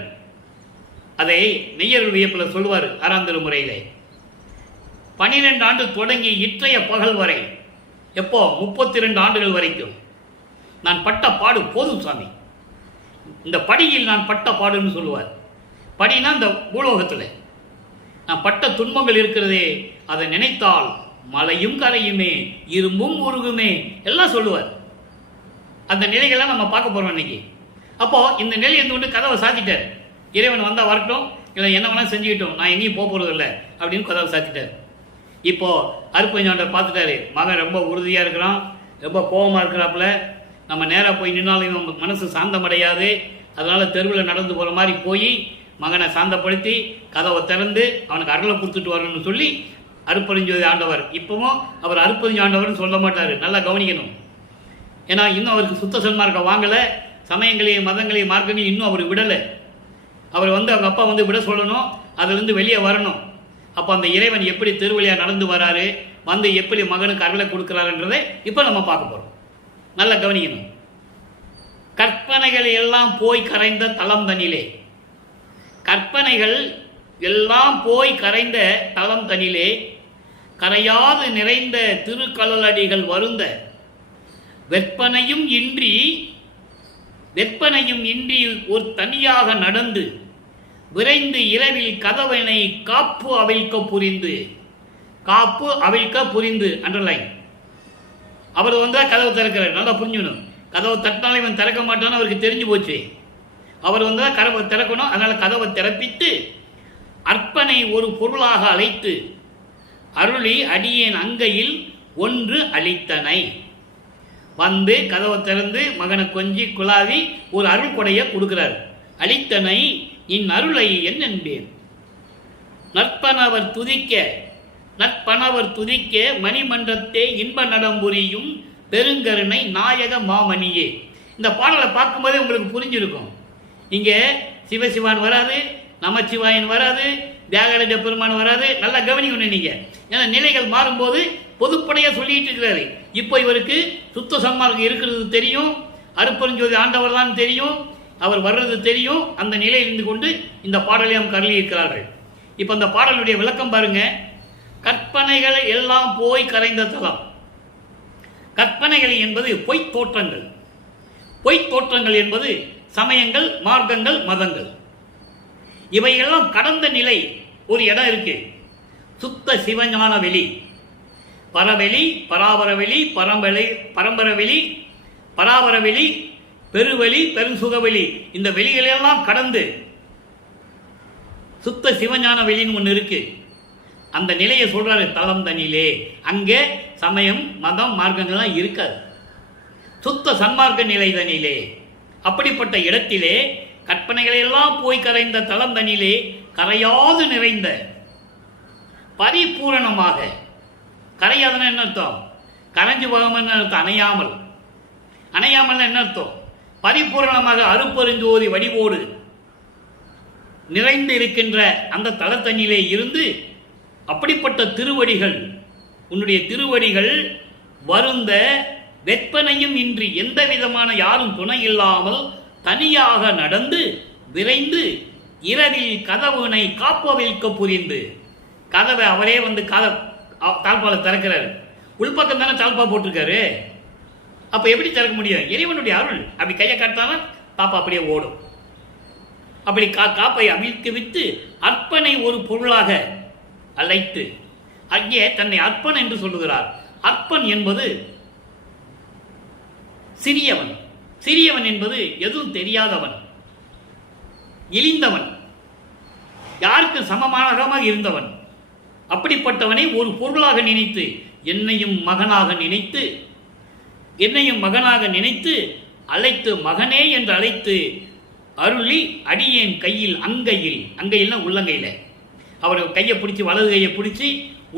அதை நெய்யருள் வியப்பில் சொல்லுவார் 6ஆம் திருமுறையிலே. 12 ஆண்டு தொடங்கி இற்றைய பகல் வரை, எப்போ 32 ஆண்டுகள் வரைக்கும் நான் பட்ட பாடு போதும் சாமி, இந்த படியில் நான் பட்ட பாடுன்னு சொல்லுவார். படினா இந்த பூலோகத்தில் நான் பட்ட துன்பங்கள் இருக்கிறதே, அதை நினைத்தால் மலையும் கரையுமே, இரும்பும் உருகுமே எல்லாம் சொல்லுவார். அந்த நிலைகள்லாம் நம்ம பார்க்க போறோம் இன்னைக்கு. அப்போ இந்த நிலை இருந்து கொண்டு கதவை சாத்திட்டார். இறைவன் வந்தால் வரட்டும், இல்லை என்ன வேணா செஞ்சுக்கிட்டோம், நான் எங்கேயும் போக போறது இல்லை அப்படின்னு கதவை சாத்திட்டார். இப்போ அருட்பெருஞ்சாண்டவர் பார்த்துட்டாரு, மகன் ரொம்ப உறுதியாக இருக்கிறான், ரொம்ப கோபமாக இருக்கிறாப்புல, நம்ம நேராக போய் நின்னாலும் மனசு சாந்தமடையாது, அதனால தெருவில் நடந்து போகிற மாதிரி போய் மகனை சாந்தப்படுத்தி கதவை திறந்து அவனுக்கு அருளை கொடுத்துட்டு வரணும்னு சொல்லி அருட்பெருஞ்சோதி ஆண்டவர். இப்பவும் அவர் அருட்பெருஞ்சாண்டவர்னு சொல்ல மாட்டார், நல்லா கவனிக்கணும். ஏன்னா இன்னும் அவருக்கு சுத்த சன்மார்க்கம் வாங்கலை, சமயங்களையும் மதங்களையும் மார்க்கங்களையும் இன்னும் அவர் விடலை. அவர் அவங்க அப்பா விட சொல்லணும், அதுலேருந்து வெளியே வரணும். அப்போ அந்த இறைவன் எப்படி திருவழியாக நடந்து வராரு, வந்து எப்படி மகனுக்கு அருளை கொடுக்குறாருன்றதை இப்போ நம்ம பார்க்க போகிறோம். நல்லா கவனிக்கணும். கற்பனைகள் எல்லாம் போய் கரைந்த தலம் தனிலே, கற்பனைகள் எல்லாம் போய் கரைந்த தலம் தனிலே கரையாது நிறைந்த திருக்கழலடிகள் வருந்த வெற்பனையும் இன்றி ஒரு தனியாக நடந்து விரைந்து இரவில் கதவனை காப்பு அவிழ்க்க புரிந்து அண்டர்லைன். அவர் கதவை திறக்கிறார், நல்லா புரிஞ்சுக்கணும். கதவை தட்டினாலும் இவன் திறக்க மாட்டான்னு அவருக்கு தெரிஞ்சு போச்சு. அவர் கதவை திறக்கணும், அதனால கதவை திறப்பித்து அற்பனை ஒரு பொருளாக அழைத்து அருளி அடியேன் அங்கையில் ஒன்று அளித்தனை. வந்து கதவை திறந்து மகனை கொஞ்சி குழாவி ஒரு அருள் கொடையை கொடுக்கிறார். அளித்தனை இந்நருளை என்னென்பேன். நற்பனவர் துதிக்க மணிமன்றத்தே இன்ப நடம்புரியும் பெருங்கருணை நாயக மாமணியே. இந்த பாடலை பார்க்கும்போதே உங்களுக்கு புரிஞ்சிருக்கும். இங்கே சிவசிவான் வராது, நமச்சிவாயன் வராது, தியாகராஜ பெருமான் வராது. நல்லா கவனிக்கணும் நீங்க. ஏன்னா நிலைகள் மாறும்போது பொதுப்படையா சொல்லிட்டு இருக்கிறாரு. இப்போ இவருக்கு சுத்த சன்மார்க்கம் இருக்கிறது தெரியும், அருட்பெருஞ்சோதி ஆண்டவர் தான் தெரியும், அவர் வர்றது தெரியும். அந்த நிலையில் இருந்து கொண்டு இந்த பாடலை நாம் கருளி இருக்கிறார்கள். இப்போ அந்த பாடலுடைய விளக்கம் பாருங்க. கற்பனைகள் எல்லாம் போய் கரைந்த தலம். கற்பனைகள் என்பது பொய்த் தோற்றங்கள். பொய்த் தோற்றங்கள் என்பது சமயங்கள், மார்க்கங்கள், மதங்கள். இவையெல்லாம் கடந்த நிலை ஒரு இடம் இருக்கு. சுத்த சிவஞான வெளி, பரவெளி, பராபரவெளி, பரம்பரவெளி, பராபரவெளி, பெருவெளி, பெருசுகவெளி. இந்த வெளிகளெல்லாம் கடந்து சுத்த சிவஞான வெளின்னு ஒன்று இருக்கு. அந்த நிலையை சொல்றாரு தலம் தனிலே. அங்கே சமயம், மதம், மார்க்கங்கள்லாம் இருக்காது. சுத்த சன்மார்க்க நிலை தனிலே. அப்படிப்பட்ட இடத்திலே கற்பனைகளை எல்லாம் போய் கரைந்த தலம் தனிலே கரையாது நிறைந்த பரிபூரணமாக. கரையாதுன்னா என்ன அர்த்தம்? கரைஞ்சு போகாமல் அர்த்தம். அணையாமல் என்ன அர்த்தம்? பரிபூரணமாக அருட்பெருஞ்சோதி வடிவோடு நிறைந்து இருக்கின்ற அந்த தலத்தண்ணிலே இருந்து அப்படிப்பட்ட திருவடிகள், உன்னுடைய திருவடிகள் வருந்த வெப்பனையும் இன்றி எந்த விதமான யாரும் துணை இல்லாமல் தனியாக நடந்து விரைந்து இரவில் கதவுனை காப்பவிழ்க்க புரிந்து. கதவை அவரே தாழ்பால திறக்கிறாரு. உள்பக்கம் தானே தாழ்பா போட்டிருக்காரு. அப்ப எப்படி திறக்க முடியும்? இறைவனுடைய அருள். அப்படி கையை காட்டாலும் பாப்பா அப்படியே ஓடும். அப்படி காப்பை அவிழ்த்து விட்டு அற்பனை ஒரு பொருளாக அழைத்து அங்கே தன்னை அற்பன் என்று சொல்லுகிறார். அற்பன் என்பது சிறியவன். சிறியவன் என்பது எதுவும் தெரியாதவன், இழிந்தவன். யாருக்கு சமமானவராக இருந்தவன். அப்படிப்பட்டவனை ஒரு பொருளாக நினைத்து என்னையும் மகனாக நினைத்து அழைத்து மகனே என்று அழைத்து அருளி அடியேன் கையில் அங்கையில் உள்ளங்கையில் அவர் கையை பிடிச்சி வலது கையை பிடிச்சி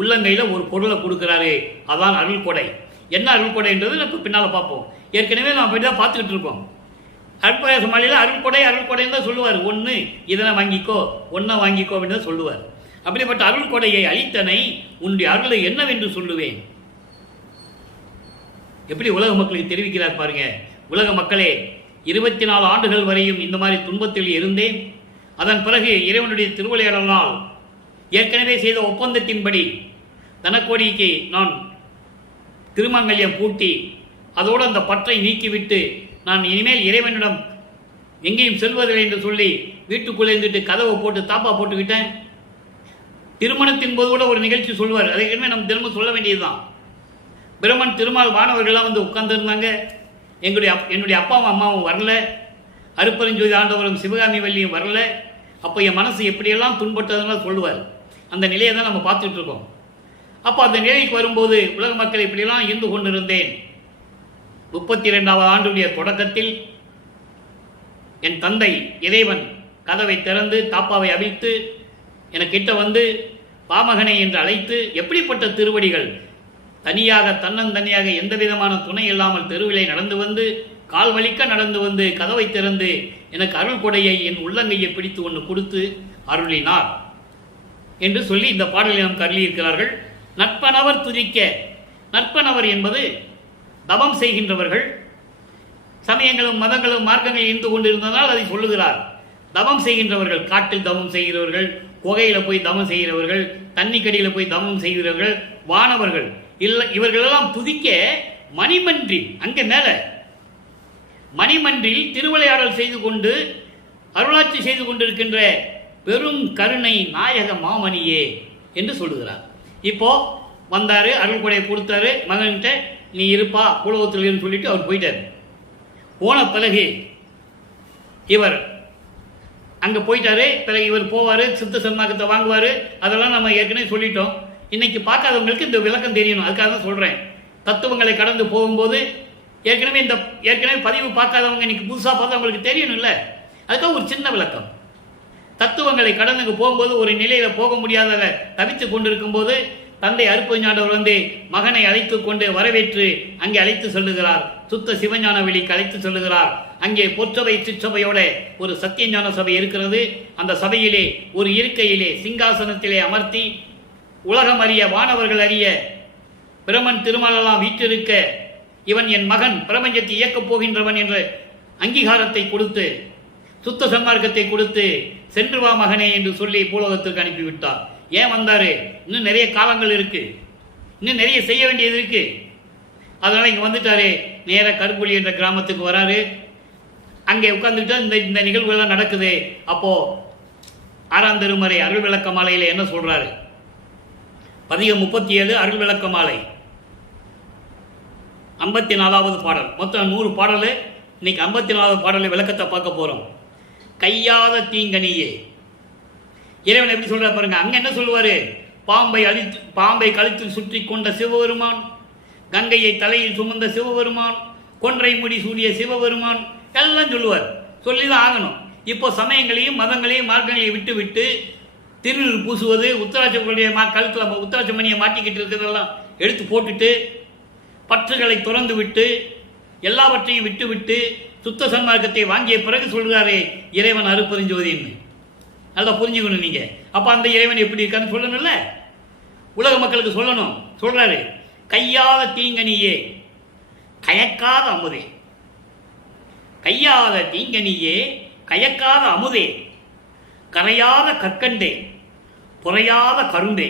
உள்ளங்கையில் ஒரு பொருளை கொடுக்குறாரு. அதான் அருள் கொடை. என்ன அருள் கொடைன்றது நம்ம பின்னால் பார்ப்போம். ஏற்கனவே நம்ம அப்படி தான் பார்த்துக்கிட்டு இருக்கோம். அருட்பயாச மாலையில் அருள் கொடைன்னு தான் சொல்லுவார். ஒன்று இதனை வாங்கிக்கோ, ஒன்றை வாங்கிக்கோ அப்படின்னு தான் சொல்லுவார். அப்படிப்பட்ட அருள் கொடையை அளித்தனை உன்னுடைய அருளை என்னவென்று சொல்லுவேன். எப்படி உலக மக்களுக்கு தெரிவிக்கிறார் பாருங்க. உலக மக்களே, 24 ஆண்டுகள் வரையும் இந்த மாதிரி துன்பத்தில் இருந்தேன். அதன் பிறகு இறைவனுடைய திருவிளையாடலால் ஏற்கனவே செய்த ஒப்பந்தத்தின்படி தனக்கோடிக்கு நான் திருமங்கல்யம் பூட்டி அதோடு அந்த பற்றை நீக்கிவிட்டு நான் இனிமேல் இறைவனிடம் எங்கேயும் செல்வதில்லை என்று சொல்லி வீட்டுக்குள்ளே இருந்துட்டு கதவை போட்டு தாப்பா போட்டுக்கிட்டேன். திருமணத்தின் போது கூட ஒரு நிகழ்ச்சி சொல்லுவார். அதை நம்ம தினமும் சொல்ல வேண்டியதுதான். பிரம்மன் திருமால் வானவர்கள்லாம் வந்து உட்கார்ந்துருந்தாங்க. என்னுடைய அப்பாவும் அம்மாவும் வரல, அருப்பெருஞ்சோதி ஆண்டவரும் சிவகாமி வள்ளியும் வரல. அப்போ என் மனசு எப்படியெல்லாம் துன்பட்டதுன்னு சொல்லுவார். அந்த நிலையை தான் நம்ம பார்த்துட்டு இருக்கோம். அப்போ அந்த நிலைக்கு வரும்போது உலக மக்கள் இப்படியெல்லாம் இருந்து கொண்டிருந்தேன். 32வது ஆண்டுடைய தொடக்கத்தில் என் தந்தை இறைவன் கதவை திறந்து தாப்பாவை அவிழ்த்து எனக்கிட்ட வந்து பாமகனை என்று அழைத்து, எப்படிப்பட்ட திருவடிகள், தன்னந்தனியாக எந்த விதமான துணை இல்லாமல் தெருவிலை நடந்து வந்து கால் வலிக்க நடந்து வந்து கதவை திறந்து எனக்கு அருள் கொடையை என் உள்ளங்கையை பிடித்து ஒன்று கொடுத்து அருளினார் என்று சொல்லி இந்த பாடலை நமக்கு அருளியிருக்கிறார்கள். நட்பனவர் துதிக்க. நட்பனவர் என்பது தவம் செய்கின்றவர்கள். சமயங்களும் மதங்களும் மார்க்கங்கள் இருந்து கொண்டிருந்ததால் அதை சொல்லுகிறார். தவம் செய்கின்றவர்கள், காட்டில் தவம் செய்கிறவர்கள், குகையில் போய் தவம் செய்கிறவர்கள், தண்ணிக்கடியில் போய் தவம் செய்கிறவர்கள், வானவர்கள் இல்லை, இவர்களெல்லாம் துதிக்க மணிமன்றில், அங்கே மேலே மணிமன்றில் திருவிளையாடல் செய்து கொண்டு அருளாட்சி செய்து கொண்டிருக்கின்ற பெரும் கருணை நாயக மாமணியே என்று சொல்லுகிறார். இப்போ வந்தாரு, அருள் கொடையை கொடுத்தாரு மகன்கிட்ட, நீ இருப்பா உலகத்தில் சொல்லிட்டு அவர் போயிட்டார். போன பிறகு இவர் அங்கே போயிட்டாரு. பிறகு இவர் போவார், சித்த சன்மார்க்கத்தை வாங்குவார். அதெல்லாம் நம்ம ஏற்கனவே சொல்லிட்டோம். இன்னைக்கு பார்க்காதவங்களுக்கு இந்த விளக்கம் தெரியணும், அதுக்காக தான் சொல்கிறேன். தத்துவங்களை கடந்து போகும்போது ஏற்கனவே பதிவு பார்க்காதவங்க இன்னைக்கு புதுசாக பார்த்தா அவங்களுக்கு தெரியணும் இல்லை, அதுக்காக ஒரு சின்ன விளக்கம். தத்துவங்களை கடந்து போகும்போது ஒரு நிலையில் போக முடியாத தவித்து கொண்டிருக்கும் போது தந்தை அருட்பெருஞ்ஞாண்டவர் வந்து மகனை அழைத்து கொண்டு வரவேற்று அங்கே அழைத்து சொல்லுகிறார். சுத்த சிவஞான வெளிக்கு அழைத்து சொல்லுகிறார். அங்கே பொற்சபை சிற்றபையோட ஒரு சத்தியஞான சபை இருக்கிறது. அந்த சபையிலே ஒரு இருக்கையிலே சிங்காசனத்திலே அமர்த்தி உலகம் அறிய வானவர்கள் அறிய பிரமன் திருமாலெல்லாம் வீற்றிருக்க இவன் என் மகன் பிரபஞ்சத்தை இயக்கப் போகின்றவன் என்ற அங்கீகாரத்தை கொடுத்து சுத்த சன்மார்க்கத்தை கொடுத்து சென்று வா மகனே என்று சொல்லி பூலோகத்திற்கு அனுப்பிவிட்டார். ஏன் வந்தாரு? இன்னும் நிறைய காலங்கள் இருக்கு, இன்னும் நிறைய செய்ய வேண்டியது இருக்கு. அதனால இங்க வந்துட்டாரு. நேர கருப்புலி என்ற கிராமத்துக்கு வராரு. அங்கே உட்கார்ந்துட்டு இந்த நிகழ்வுகள்லாம் நடக்குது. அப்போ 6ஆம் திருமறை அருள் விளக்க மாலையில என்ன சொல்றாரு? பதிகம் 37 அருள் விளக்க மாலை 54வது பாடல். மொத்தம் 100 பாடல். இன்னைக்கு 54வது பாடலை விளக்கத்தை பார்க்க போறோம். கையாத தீங்கனியே. இறைவன் எப்படி சொல்ற பாருங்க. அங்க என்ன சொல்லுவாரு? பாம்பை கழுத்தில் சுற்றி கொண்ட சிவபெருமான், கங்கையை தலையில் சுமந்த சிவபெருமான், கொன்றை முடி சூடிய சிவபெருமான் எல்லாம் சொல்லுவார். சொல்லிதான் ஆகணும். இப்போ சமயங்களையும் மதங்களையும் மார்க்கங்களையும் விட்டு விட்டு திருநீர் பூசுவது, உத்தராட்சங்களுடைய கழுத்தில் உத்தராட்ச மணியை மாட்டிக்கிட்டு இருக்கிறதெல்லாம் எடுத்து போட்டுட்டு பற்றுகளை துறந்து விட்டு எல்லாவற்றையும் விட்டு விட்டு சுத்த சன்மார்க்கத்தை வாங்கிய பிறகு சொல்கிறாரே இறைவன் அருட்பெருஞ்சோதின்னு. நல்லா புரிஞ்சுக்கணும் நீங்க. அப்ப அந்த இறைவன் எப்படி இருக்கான்னு சொல்லணும்ல, உலக மக்களுக்கு சொல்லணும். சொல்றாரு, கையாத தீங்கனியே கயக்காத அமுதே. கையாத தீங்கனியே கயக்காத அமுதே, கரையாத கற்கண்டே, புறையாத கரும்பே,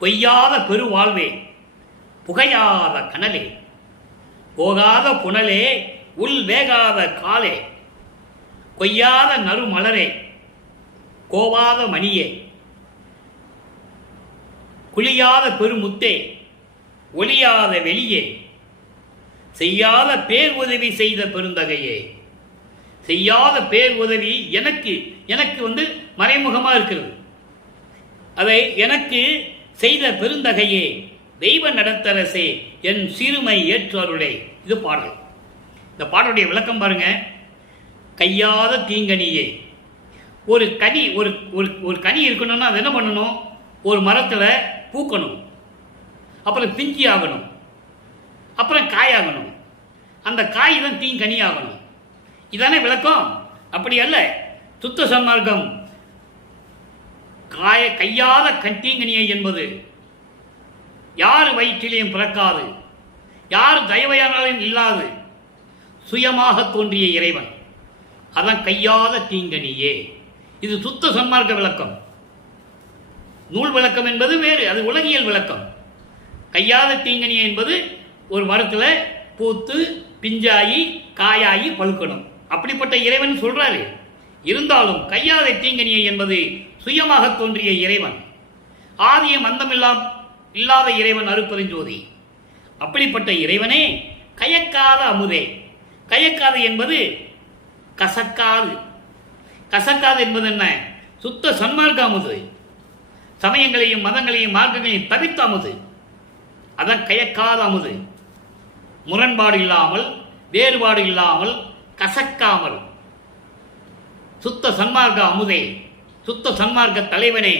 பொய்யாத பெருவாழ்வே, புகையாத கனலே, போகாத புனலே, உள் வேகாத காலே, கொய்யாத நறுமலரே, கோவாத மணியே, குளியாத பெருமுத்தே, ஒளியாத வெளியே, செய்யாத பேர் உதவி செய்த பெருந்தகையே, செய்யாத பேர் உதவி எனக்கு எனக்கு மறைமுகமாக இருக்கிறது. அதை எனக்கு செய்த பெருந்தகையே தெய்வ நடத்தரசே என் சிறுமை ஏற்றருளே. இது பாடல். இந்த பாடலுடைய விளக்கம் பாருங்க. கையாத தீங்கனியே. ஒரு கனி ஒரு கனி இருக்கணும்னா அது என்ன பண்ணணும்? ஒரு மரத்தில் பூக்கணும், அப்புறம் பிஞ்சி ஆகணும், அப்புறம் காயாகணும். அந்த காய் தான் தீங்கனி ஆகணும். இதானே விளக்கம்? அப்படி அல்ல. சுத்த சன்மார்க்கம் கையாத தீங்கனியை என்பது யார் வயிற்றிலையும் பிறக்காது, யார் தயவையானாலும் இல்லாது சுயமாக தோன்றிய இறைவன். அதான் கையாத தீங்கனியே. இது சுத்த சன்மார்க்க விளக்கம். நூல் விளக்கம் என்பது வேறு, அது உலகியல் விளக்கம். கையாத தீங்கனியே என்பது ஒரு மரத்தில் பூத்து பிஞ்சாயி காயாயி பழுக்கணும். அப்படிப்பட்ட இறைவன் சொல்றாரு. இருந்தாலும் கையாத தீங்கனியை என்பது சுயமாக தோன்றிய இறைவன், ஆதியம் இல்லாத இறைவன் அருட்பெருஞ்சோதி. அப்படிப்பட்ட இறைவனே கயக்காத அமுதே. கயக்காது என்பது கசக்காது. கசக்காது என்பது என்ன? சுத்த சன்மார்க்க அமுது. சமயங்களையும் மதங்களையும் மார்க்கங்களையும் தவிர்த்த அமுது. அதான் கயக்காத அமுது. முரண்பாடு இல்லாமல், வேறுபாடு இல்லாமல், கசக்காமல். சுத்த சன்மார்க்க அமுதே, சுத்த சன்மார்க்க தலைவனே,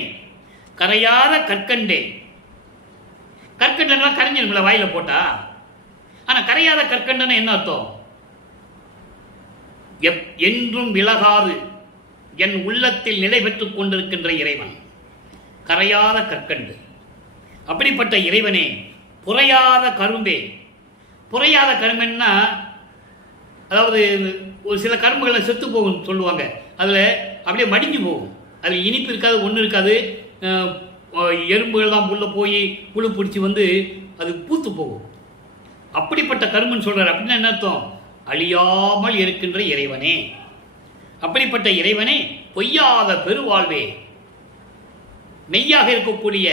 கரையாத கற்கண்டே. கற்கண்டெல்லாம் கரைஞ்சிருங்களா வாயில போட்டா? ஆனா கரையாத கற்கண்டன்னு என்ன அர்த்தம்? என்றும் விலகாது என் உள்ளத்தில் நிலை பெற்றுக் கொண்டிருக்கின்ற இறைவன் கரையாத கற்கண்டு. அப்படிப்பட்ட இறைவனே புரையாத கரும்பே. புரையாத கரும்புன்னா அதாவது ஒரு சில கரும்புகளை செத்து போகும் சொல்லுவாங்க. அதில் அப்படியே மடிஞ்சு போகும். அதில் இனிப்பு இருக்காது, ஒன்றும் இருக்காது. எறும்புகள்லாம் உள்ள போய் புழு பிடிச்சி அது பூத்து போகும். அப்படிப்பட்ட கரும்புன்னு சொல்கிறார். அப்படின்னா என்ன அர்த்தம்? அழியாமல் இருக்கின்ற இறைவனே. அப்படிப்பட்ட இறைவனே பொய்யாத பெருவாழ்வே. மெய்யாக இருக்கக்கூடிய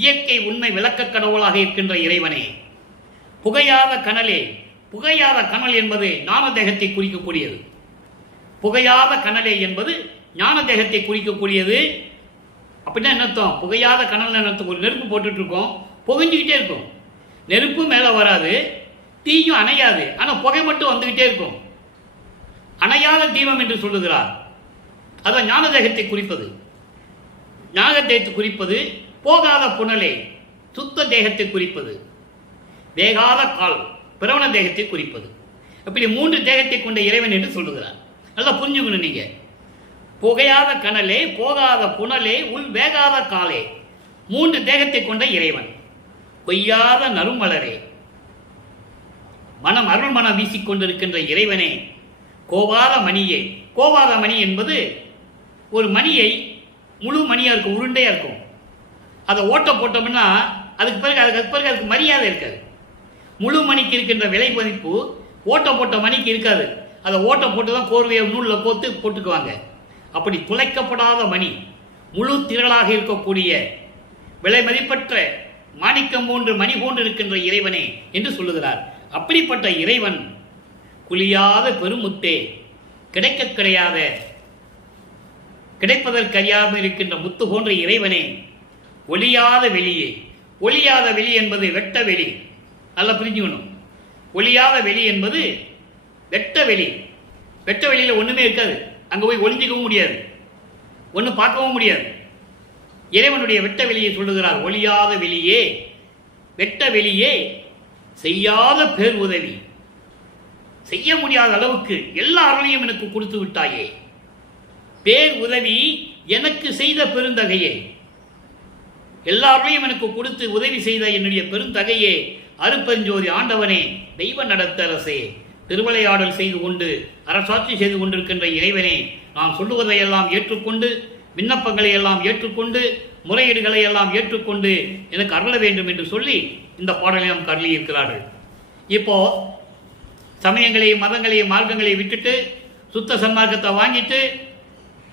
இயற்கை உண்மை விளக்க கடவுளாக இருக்கின்ற இறைவனே. புகையாத கனலே. புகையாத கனல் என்பது ஞான தேகத்தை குறிக்கக்கூடியது. புகையாத கனலே என்பது ஞான தேகத்தை குறிக்கக்கூடியது. அப்படின்னா என்ன அர்த்தம்? புகையாத கனல் அர்த்தம். ஒரு நெருப்பு போட்டுட்டு இருக்கோம், புகைஞ்சிக்கிட்டே இருக்கும். நெருப்பு மேலே வராது, தீயும் அணையாது, ஆனால் புகை மட்டும் வந்துகிட்டே இருக்கும். அணையாத தீபம் என்று சொல்லுகிறார். அதான் ஞான தேகத்தை குறிப்பது. ஞான தேகத்தை குறிப்பது. போகாத புனலே சுத்த தேகத்தை குறிப்பது. வேகாத கால் பிரவண தேகத்தை குறிப்பது. அப்படி 3 தேகத்தை கொண்ட இறைவன் என்று சொல்லுகிறார். நல்லா புரிஞ்சுக்கணும் நீங்க. புகையாத கனலே, போகாத புனலே, உள் வேகாத காலே. 3 தேகத்தை கொண்ட இறைவன். கொய்யாத நறுமலரே. மனம் அருள் மனம் வீசிக்கொண்டிருக்கின்ற இறைவனே. கோவாத மணியே. கோவாத மணி என்பது ஒரு மணியை முழு மணியா இருக்கும், உருண்டையா இருக்கும். அதை ஓட்ட போட்டோம்னா அதுக்கு பிறகு அதுக்கு மரியாதை இருக்காது. முழு மணிக்கு இருக்கின்ற விலை மதிப்பு ஓட்ட போட்ட மணிக்கு இருக்காது. அதை ஓட்ட போட்டு தான் கோர்வையை நூலில் கோத்து போட்டுக்குவாங்க. அப்படி துளைக்கப்படாத மணி, முழு திரளாக இருக்கக்கூடிய விலை மதிப்பற்ற மாணிக்கம் போன்று மணி போன்று இருக்கின்ற இறைவனே என்று சொல்லுகிறார். அப்படிப்பட்ட இறைவன் குளியாத பெருமுத்தே. கிடையாத, கிடைப்பதற்கறியாமல் இருக்கின்ற முத்து போன்ற இறைவனே. ஒளியாத வெளியே. ஒளியாத வெளி என்பது வெட்ட வெளி. நல்லா புரிஞ்சுக்கணும். ஒளியாத வெளி என்பது வெட்ட வெளி. வெட்ட வெளியில் ஒன்றுமே இருக்காது. அங்கே போய் ஒளிஞ்சிக்கவும் முடியாது, ஒன்றும் பார்க்கவும் முடியாது. இறைவனுடைய வெட்ட வெளியை சொல்லுகிறார். ஒளியாத வெளியே, வெட்ட வெளியே, செய்யாத பேர் உதவி. செய்ய முடியாத அளவுக்கு எல்லா அருளையும் எனக்கு கொடுத்து விட்டாயே. பேர் உதவி எனக்கு செய்த பெருந்தகையே. எல்லாரையும் எனக்கு கொடுத்து உதவி செய்த என்னுடைய பெருந்தகையே, அருட்பெருஞ்சோதி ஆண்டவனே, தெய்வ நடத்தரசே, திருவிளையாடல் செய்து கொண்டு அரசாட்சி செய்து கொண்டிருக்கின்ற இறைவனே, நான் சொல்லுவதையெல்லாம் ஏற்றுக்கொண்டு, விண்ணப்பங்களை எல்லாம் ஏற்றுக்கொண்டு, முறையீடுகளை எல்லாம் ஏற்றுக்கொண்டு எனக்கு அருள வேண்டும் என்று சொல்லி இந்த பாடலை நாம் கருளி இருக்கிறார்கள். இப்போ சமயங்களையும் மதங்களையும் மார்க்கங்களையும் விட்டுட்டு சுத்த சன்மார்க்கத்தை வாங்கிட்டு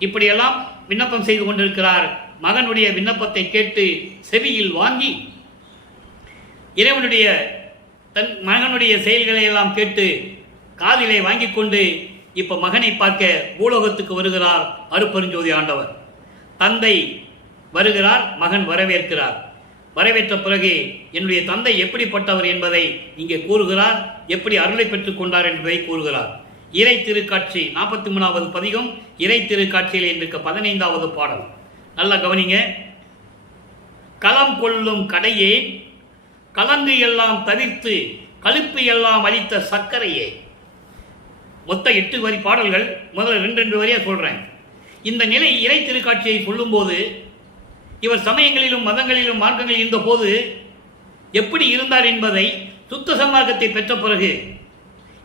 இப்படியெல்லாம் விண்ணப்பம் செய்து கொண்டிருக்கிறார். மகனுடைய விண்ணப்பத்தை கேட்டு செவியில் வாங்கி இறைவனுடைய தன் மகனுடைய செயல்களை எல்லாம் கேட்டு காதிலே வாங்கி கொண்டு இப்ப மகனை பார்க்க பூலோகத்துக்கு வருகிறார் அருட்பெருஞ்சோதி ஆண்டவர். தந்தை வருகிறார், மகன் வரவேற்கிறார். வரவேற்ற பிறகு என்னுடைய தந்தை எப்படிப்பட்டவர் என்பதை இங்கே கூறுகிறார், எப்படி அருளை பெற்றுக் கொண்டார் என்பதை கூறுகிறார். இறை திருக்காட்சி 43வது பதிகம், இறை திருக்காட்சியில் இருக்க 15வது பாடல். நல்லா கவனிங்க. களம் கொள்ளும் கடையே, கலங்கு எல்லாம் தவிர்த்து கழுப்பு எல்லாம் அளித்த சர்க்கரையே. மொத்த 8 வரி பாடல்கள். முதல்ல 2 வரியா சொல்றேன். இந்த நிலை இறை திருக்காட்சியை சொல்லும் போது இவர் சமயங்களிலும் மதங்களிலும் மார்க்கங்களில் இருந்த போது எப்படி இருந்தார் என்பதை, சுத்த சன்மார்க்கத்தை பெற்ற பிறகு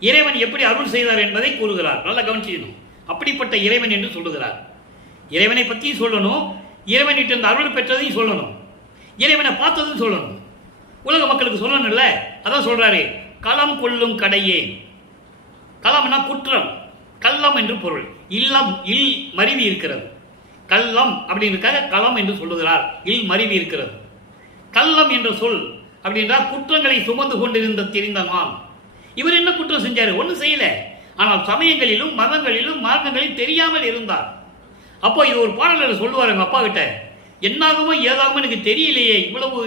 இறைவன் எப்படி அருள் செய்தார் என்பதை கூறுகிறார். நல்லா கவனிச்சிடணும். அப்படிப்பட்ட இறைவன் என்று சொல்லுகிறார். இறைவனை பற்றியும் சொல்லணும், இறைவனிட்டு இந்த அருள் பெற்றதையும் சொல்லணும், இறைவனை பார்த்ததும் சொல்லணும், உலக மக்களுக்கு சொல்லணும்ல. அதான் சொல்றாரு, களம் கொள்ளும் கடையே. களம்னா குற்றம், கள்ளம் என்று பொருள். இல்லம், இல் மருவி இருக்கிறது. கள்ளம் அப்படின்றக்காக களம் என்று சொல்லுகிறார். இல் மருவி இருக்கிறது. கள்ளம் என்ற சொல் அப்படின்றால் குற்றங்களை சுமந்து கொண்டிருந்த தெரிந்த நான். இவர் என்ன குற்றம் செஞ்சாரு? ஒன்றும் செய்யல. ஆனால் சமயங்களிலும் மதங்களிலும் மார்க்கங்களிலும் தெரியாமல் இருந்தார். அப்போ இது ஒரு பாடலர் சொல்லுவார் எங்க அப்பா கிட்ட, என்னாகுமோ ஏதாகுமோ எனக்கு தெரியலையே, இவ்வளவு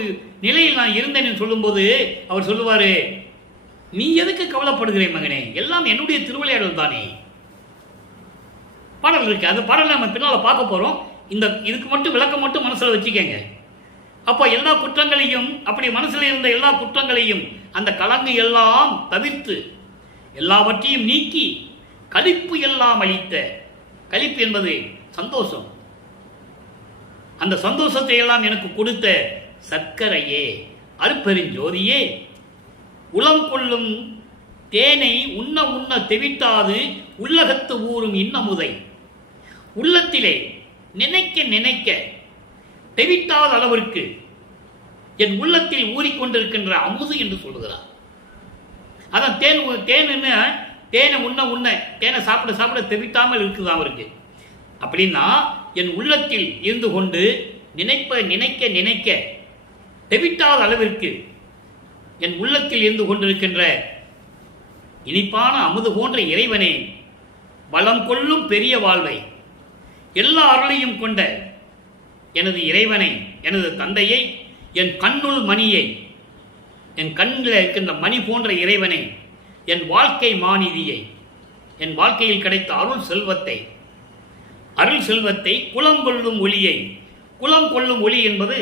நிலையில் நான் இருந்தேன்னு சொல்லும்போது அவர் சொல்லுவாரு, நீ எதுக்கு கவலைப்படுகிறேன் மகனே, எல்லாம் என்னுடைய திருவிளையாடல் தானே. பாடல் இருக்கு. அந்த பாடலை நம்ம பின்னால பார்க்க போறோம். இதுக்கு மட்டும் விளக்கம் மட்டும் மனசுல வச்சுக்கங்க. அப்போ எல்லா குற்றங்களையும், அப்படி மனசுல இருந்த எல்லா குற்றங்களையும் அந்த கலங்கு எல்லாம் தவிர்த்து எல்லாவற்றையும் நீக்கி களிப்பு எல்லாம் அளித்த, களிப்பு என்பது சந்தோஷம், அந்த சந்தோஷத்தை எல்லாம் எனக்கு கொடுத்த சர்க்கரையே, அருட்பெருஞ்சோதியே, உளம் கொள்ளும் தேனை உண்ண உண்ண தெவிட்டாது உள்ளகத்து ஊறும் இன்னமுதை. உள்ளத்திலே நினைக்க நினைக்க தெவிட்டாத அளவிற்கு என் உள்ளத்தில் ஊறிக்கொண்டிருக்கின்ற அமுது என்று சொல்லுகிறார். அதான் தேனை உண்ண உண்ண, தேனை சாப்பிட சாப்பிட தெவிட்டாமல் இருக்குது அவருக்கு. அப்படின்னா என் உள்ளத்தில் இருந்து கொண்டு நினைக்க நினைக்க தெவிட்டாத அளவிற்கு என் உள்ளத்தில் இருந்து கொண்டிருக்கின்ற இனிப்பான அமுது போன்ற இறைவனே, வளம் கொள்ளும் பெரிய வாழ்வை, எல்லா அருளையும் கொண்ட எனது இறைவனை, எனது தந்தையை, என் கண்ணுள் மணியை, என் கண்ணில் இருக்கின்ற மணி போன்ற இறைவனை, என் வாழ்க்கை மாநிதியை, என் வாழ்க்கையில் கிடைத்த அருள் செல்வத்தை, குலம் கொள்ளும் ஒளியை. குலம் கொள்ளும் ஒளி என்பது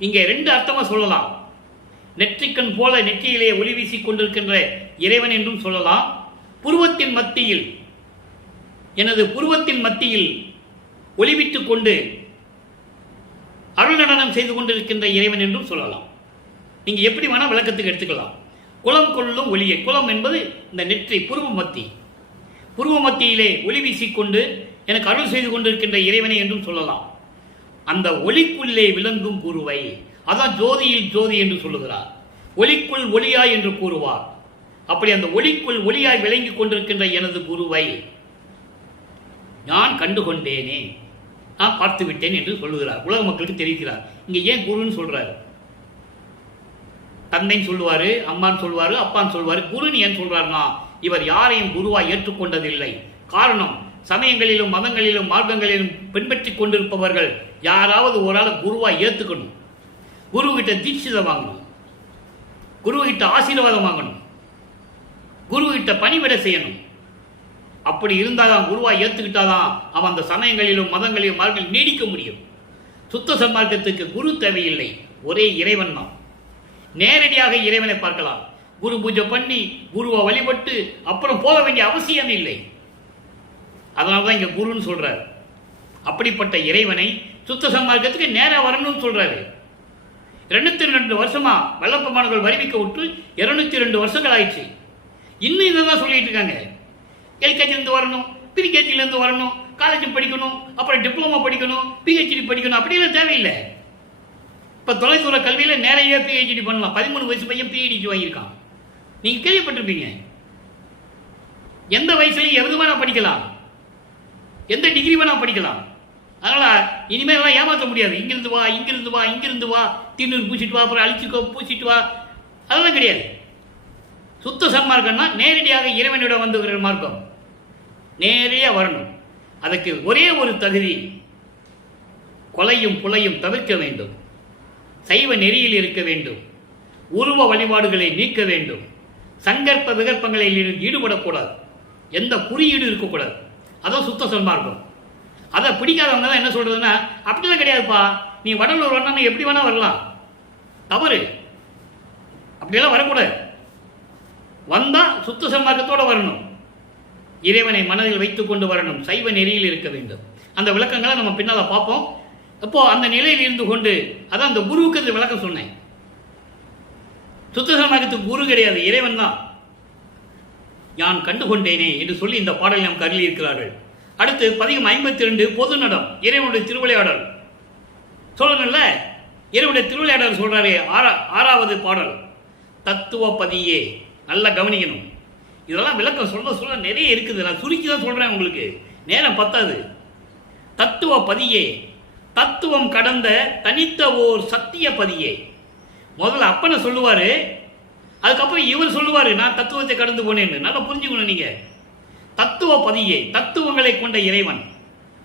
இங்கே 2 அர்த்தமா சொல்லலாம். நெற்றிக்கண் போல நெற்றியிலே ஒளி வீசிக் கொண்டிருக்கின்ற இறைவன் என்றும் சொல்லலாம். புருவத்தின் மத்தியில், எனது புருவத்தின் மத்தியில் ஒளிவிட்டுக் கொண்டு அருள் நடனம் செய்து கொண்டிருக்கின்ற இறைவன் என்றும் சொல்லலாம். நீங்க எப்படி வேணா விளக்கத்துக்கு எடுத்துக்கலாம். குலம் கொள்ளும் ஒளியை, குலம் என்பது இந்த நெற்றி, புருவ மத்தியிலே ஒளி வீசிக்கொண்டு எனக்கு அருள் செய்து கொண்டிருக்கின்ற இறைவனை என்றும் சொல்லலாம். அந்த ஒளிக்குள்ளே விளங்கும் குருவை, அதான் ஜோதியில் ஜோதி என்று சொல்லுகிறார். ஒளிக்குள் ஒளியாய் என்று கூறுவார். அப்படி அந்த ஒளிக்குள் ஒளியாய் விளங்கிக் கொண்டிருக்கின்ற எனது குருவை நான் கண்டுகொண்டேனே, நான் பார்த்து விட்டேன் என்று சொல்லுகிறார். உலக மக்களுக்கு தெரிவிக்கிறார். இங்க ஏன் குருன்னு சொல்றாரு? தந்தைன்னு சொல்லுவாரு, அம்மான்னு சொல்லுவாரு, அப்பான்னு சொல்லுவாரு. குருன்னு ஏன் சொல்றாருன்னா, இவர் யாரையும் குருவாய் ஏற்றுக்கொண்டதில்லை. காரணம், சமயங்களிலும் மதங்களிலும் மார்க்கங்களிலும் பின்பற்றிக் கொண்டிருப்பவர்கள் யாராவது ஒரு ஆளை குருவாய் ஏற்றுக்கணும், குரு கிட்ட தீட்சிதை வாங்கணும், குரு கிட்ட ஆசீர்வாதம் வாங்கணும், குரு கிட்ட பணிவிட செய்யணும். அப்படி இருந்தாதான், குருவாய் ஏற்றுக்கிட்டாதான் அவன் அந்த சமயங்களிலும் மதங்களிலும் மார்க்கங்களில் நீடிக்க முடியும். சுத்த சன்மார்க்கத்துக்கு குரு தேவையில்லை, ஒரே இறைவன் தான். நேரடியாக இறைவனை பார்க்கலாம். குரு பூஜை பண்ணி குருவை வழிபட்டு அப்புறம் போக வேண்டிய அவசியம் இல்லை. அதனால்தான் இங்க குருன்னு சொல்றாரு. அப்படிப்பட்ட இறைவனை சுத்த சன்மார்க்கத்துக்கு நேரா வரணும்னு சொல்றாரு. 202 வருஷமா வெள்ளப்பமானங்கள் வருவிக்க விட்டு 202 வருஷங்கள் ஆயிடுச்சு. இன்னும் இதை தான் சொல்லிட்டு இருக்காங்க. எல்கேஜிலேருந்து வரணும், பிரிகேஜிலேருந்து வரணும், காலேஜ் படிக்கணும், அப்புறம் டிப்ளமோ படிக்கணும், பிஹெச்டி படிக்கணும், அப்படிலாம் தேவையில்லை. இப்போ தொலைதூர கல்வியில் நிறைய பிஹெச்டி பண்ணலாம். 13 வயசு பையன் பிஹெச்டி வாங்கியிருக்கான். நீங்கள் கேள்விப்பட்டிருப்பீங்க. எந்த வயசுலையும் எது வேணா படிக்கலாம், எந்த டிகிரி வேணா படிக்கலாம். அதனால் இனிமேல் ஏமாற்ற முடியாது. இங்கிருந்து வா, இங்கிருந்து வா, இங்கிருந்து வா, திண்ணூறு பூசிட்டு வா, அப்புறம் அழிச்சுக்கோ, பூசிட்டு வா, அதெல்லாம் கிடையாது. சுத்த சன்மார்க்கம்னா நேரடியாக இறைவனிடம் வந்துகிற மார்க்கம். நேரடியாக வரணும். அதுக்கு ஒரே ஒரு தகுதி, கொலையும் புலையும் தவிர்க்க வேண்டும், சைவ நெறியில் இருக்க வேண்டும், உருவ வழிபாடுகளை நீக்க வேண்டும், சங்கற்ப விகற்பங்களில் ஈடுபடக்கூடாது, எந்த குறியீடு இருக்கக்கூடாது. அதான் சுத்த சன்மார்க்கம். அதை பிடிக்காதவங்க தான் என்ன சொல்றதுன்னா, அப்படிலாம் கிடையாதுப்பா, நீ வடலூர் வரணும் எப்படி வேணா வரலாம், தவறு, அப்படியெல்லாம் வரக்கூடாது. வந்தா சுத்த சன்மார்க்கத்தோட வரணும், இறைவனை மனதில் வைத்துக் கொண்டு வரணும், சைவ நெறியில் இருக்க வேண்டும். அந்த விளக்கங்களை நம்ம பின்னால பார்ப்போம். அப்போ அந்த நிலையில் இருந்து கொண்டு, அதான் அந்த குருவுக்கு அந்த விளக்கம் சொன்னேன். சுத்த சன்மார்க்கத்துக்கு குரு கிடையாது, இறைவன் தான். நான் கண்டுகொண்டேனே என்று சொல்லி இந்த பாடலை நமக்கு அருளி இருக்கிறார்கள். அடுத்து பதிகம் 52 பொது நடம், இறைவனுடைய திருவிளையாடல் சொல்லணும்ல. இறைவனுடைய திருவிளையாடல் சொல்றாரு. ஆறாவது பாடல் தத்துவ பதியே. நல்லா கவனிக்கணும், இதெல்லாம் விளக்கம் சொல்ல நிறைய இருக்குது. நான் சுருக்கி தான் சொல்றேன், உங்களுக்கு நேரம் பத்தாது. தத்துவ பதியே, தத்துவம் கடந்த தனித்த ஓர் சத்திய பதியே. முதல்ல அப்பனை சொல்லுவாரு, அதுக்கப்புறம் இவர் சொல்லுவாரு நான் தத்துவத்தை கடந்து போனேன்னு. நல்லா புரிஞ்சுக்கணும் நீங்க. தத்துவ பதியே, தத்துவங்களை கொண்ட இறைவன்.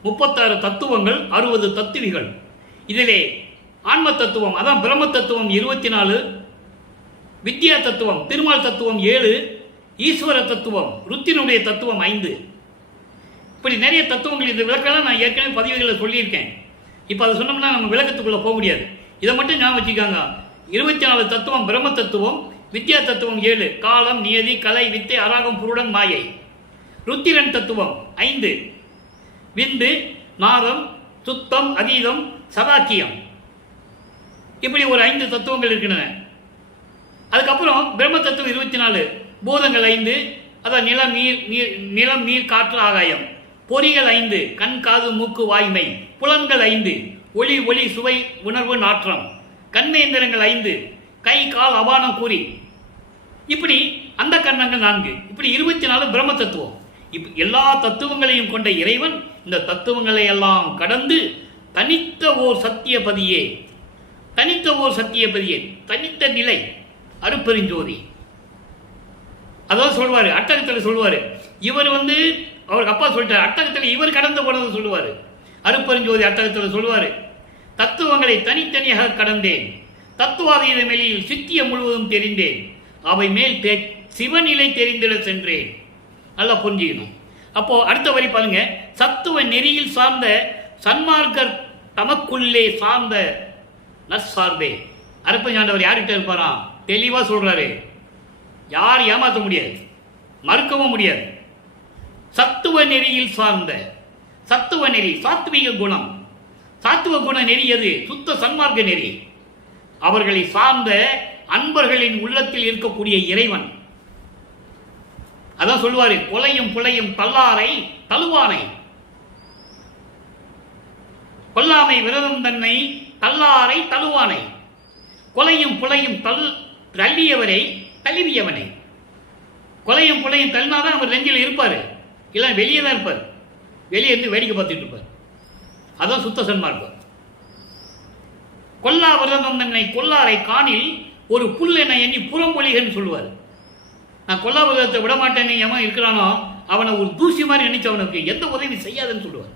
36 தத்துவங்கள், 60 தத்துவிகள். இதிலே ஆன்ம தத்துவம், அதான் பிரம்ம தத்துவம் 24, வித்யா தத்துவம் திருமால் தத்துவம் 7, ஈஸ்வர தத்துவம் ருத்தினுடைய தத்துவம் 5. இப்படி நிறைய தத்துவங்கள். இந்த விளக்கெல்லாம் நான் ஏற்கனவே பதிவுகளில் சொல்லியிருக்கேன். இப்போ அதை சொன்னோம்னா நம்ம விளக்கத்துக்குள்ள போக முடியாது. இதை மட்டும் ஞாபகம் வச்சுக்காங்க. 24 தத்துவம் பிரம்ம தத்துவம், வித்யா தத்துவம் 7, காலம் நியதி கலை வித்தை அராகம் புருடன் மாயை. ருத்திரன் தத்துவம் 5, விந்து நாதம் சுத்தம் அதீதம் சதாக்கியம். இப்படி ஒரு 5 தத்துவங்கள் இருக்கின்றன. அதுக்கப்புறம் பிரம்ம தத்துவம் 24, பூதங்கள் 5, அதான் நிலம் நீர் காற்று ஆகாயம். பொறிகள் 5, கண் காது மூக்கு வாய்மை. புலன்கள் 5, ஒளி ஒளி சுவை உணர்வு நாற்றம். கண்மேந்திரங்கள் 5, கை கால் அபானம் கூறி. இப்படி அந்த கண்ணங்கள் 4. இப்படி 24 பிரம்ம தத்துவம். எல்லா தத்துவங்களையும் கொண்ட இறைவன் இந்த தத்துவங்களை எல்லாம் கடந்து தனித்த ஓர் சத்தியபதியே, தனித்த ஓர் சத்தியபதியே, தனித்த நிலை அருப்பெருஞ்சோதி. அதான் சொல்வாரு, அட்டகத்தில் சொல்வாரு. இவர் அவருக்கு அப்பா சொல்லிட்டார், அட்டகத்தில் இவர் கடந்து போனது சொல்லுவாரு. அருப்பெருஞ்சோதி அட்டகத்தில் சொல்லுவாரு, தத்துவங்களை தனித்தனியாக கடந்தேன், தத்துவாதீத வெளியில் சித்திய முழுவதும் தெரிந்தேன், அவை மேல் சிவநிலை தெரிந்திட சென்றேன். நல்லா புரிஞ்சுக்கணும். அப்போ அடுத்த வரி பாருங்க, சத்துவ நெறியில் சார்ந்த சன்மார்க்கர் தமக்குள்ளே சார்ந்த நற்சார்பே. அருப்பஞ்சாண்டவர் யார்கிட்ட இருப்பாராம்? தெளிவா சொல்றாரு, யார் ஏமாற்ற முடியாது, மறுக்கவும் முடியாது. சத்துவ நெறியில் சார்ந்த, சத்துவ நெறி சாத்விக குணம், சாத்துவ குண நெறி எது? சுத்த சன்மார்க்க நெறி. அவர்களை சார்ந்த அன்பர்களின் உள்ளத்தில் இருக்கக்கூடிய இறைவன். அதான் சொல்லுவாரு, கொலையும் புலையும் தள்ளாரை தழுவானை, கொல்லாமை விரதம் தன்னை தள்ளாரை தழுவானை. கொலையும் புலையும் தள்ளியவரை தழுவியவனை. கொலையும் புலையும் தள்ளினாதான் அவர் நெஞ்சில் இருப்பாரு, இல்லை வெளியே தான் இருப்பார், வெளியே இருந்து வேடிக்கை பார்த்துட்டு இருப்பார். அதான் சுத்த சன்மார்க்கம். கொல்லா விரதம் தன்னை கொல்லாரை காணில் ஒரு புல் என எண்ணி புறமொழிகன்னு சொல்லுவார். நான் கொல்லா விரதத்தை விட மாட்டேன்னு எவன் இருக்கிறானோ அவனை ஒரு தூசி மாதிரி நினைச்சு அவனுக்கு எந்த உதவி செய்யாதுன்னு சொல்லுவார்.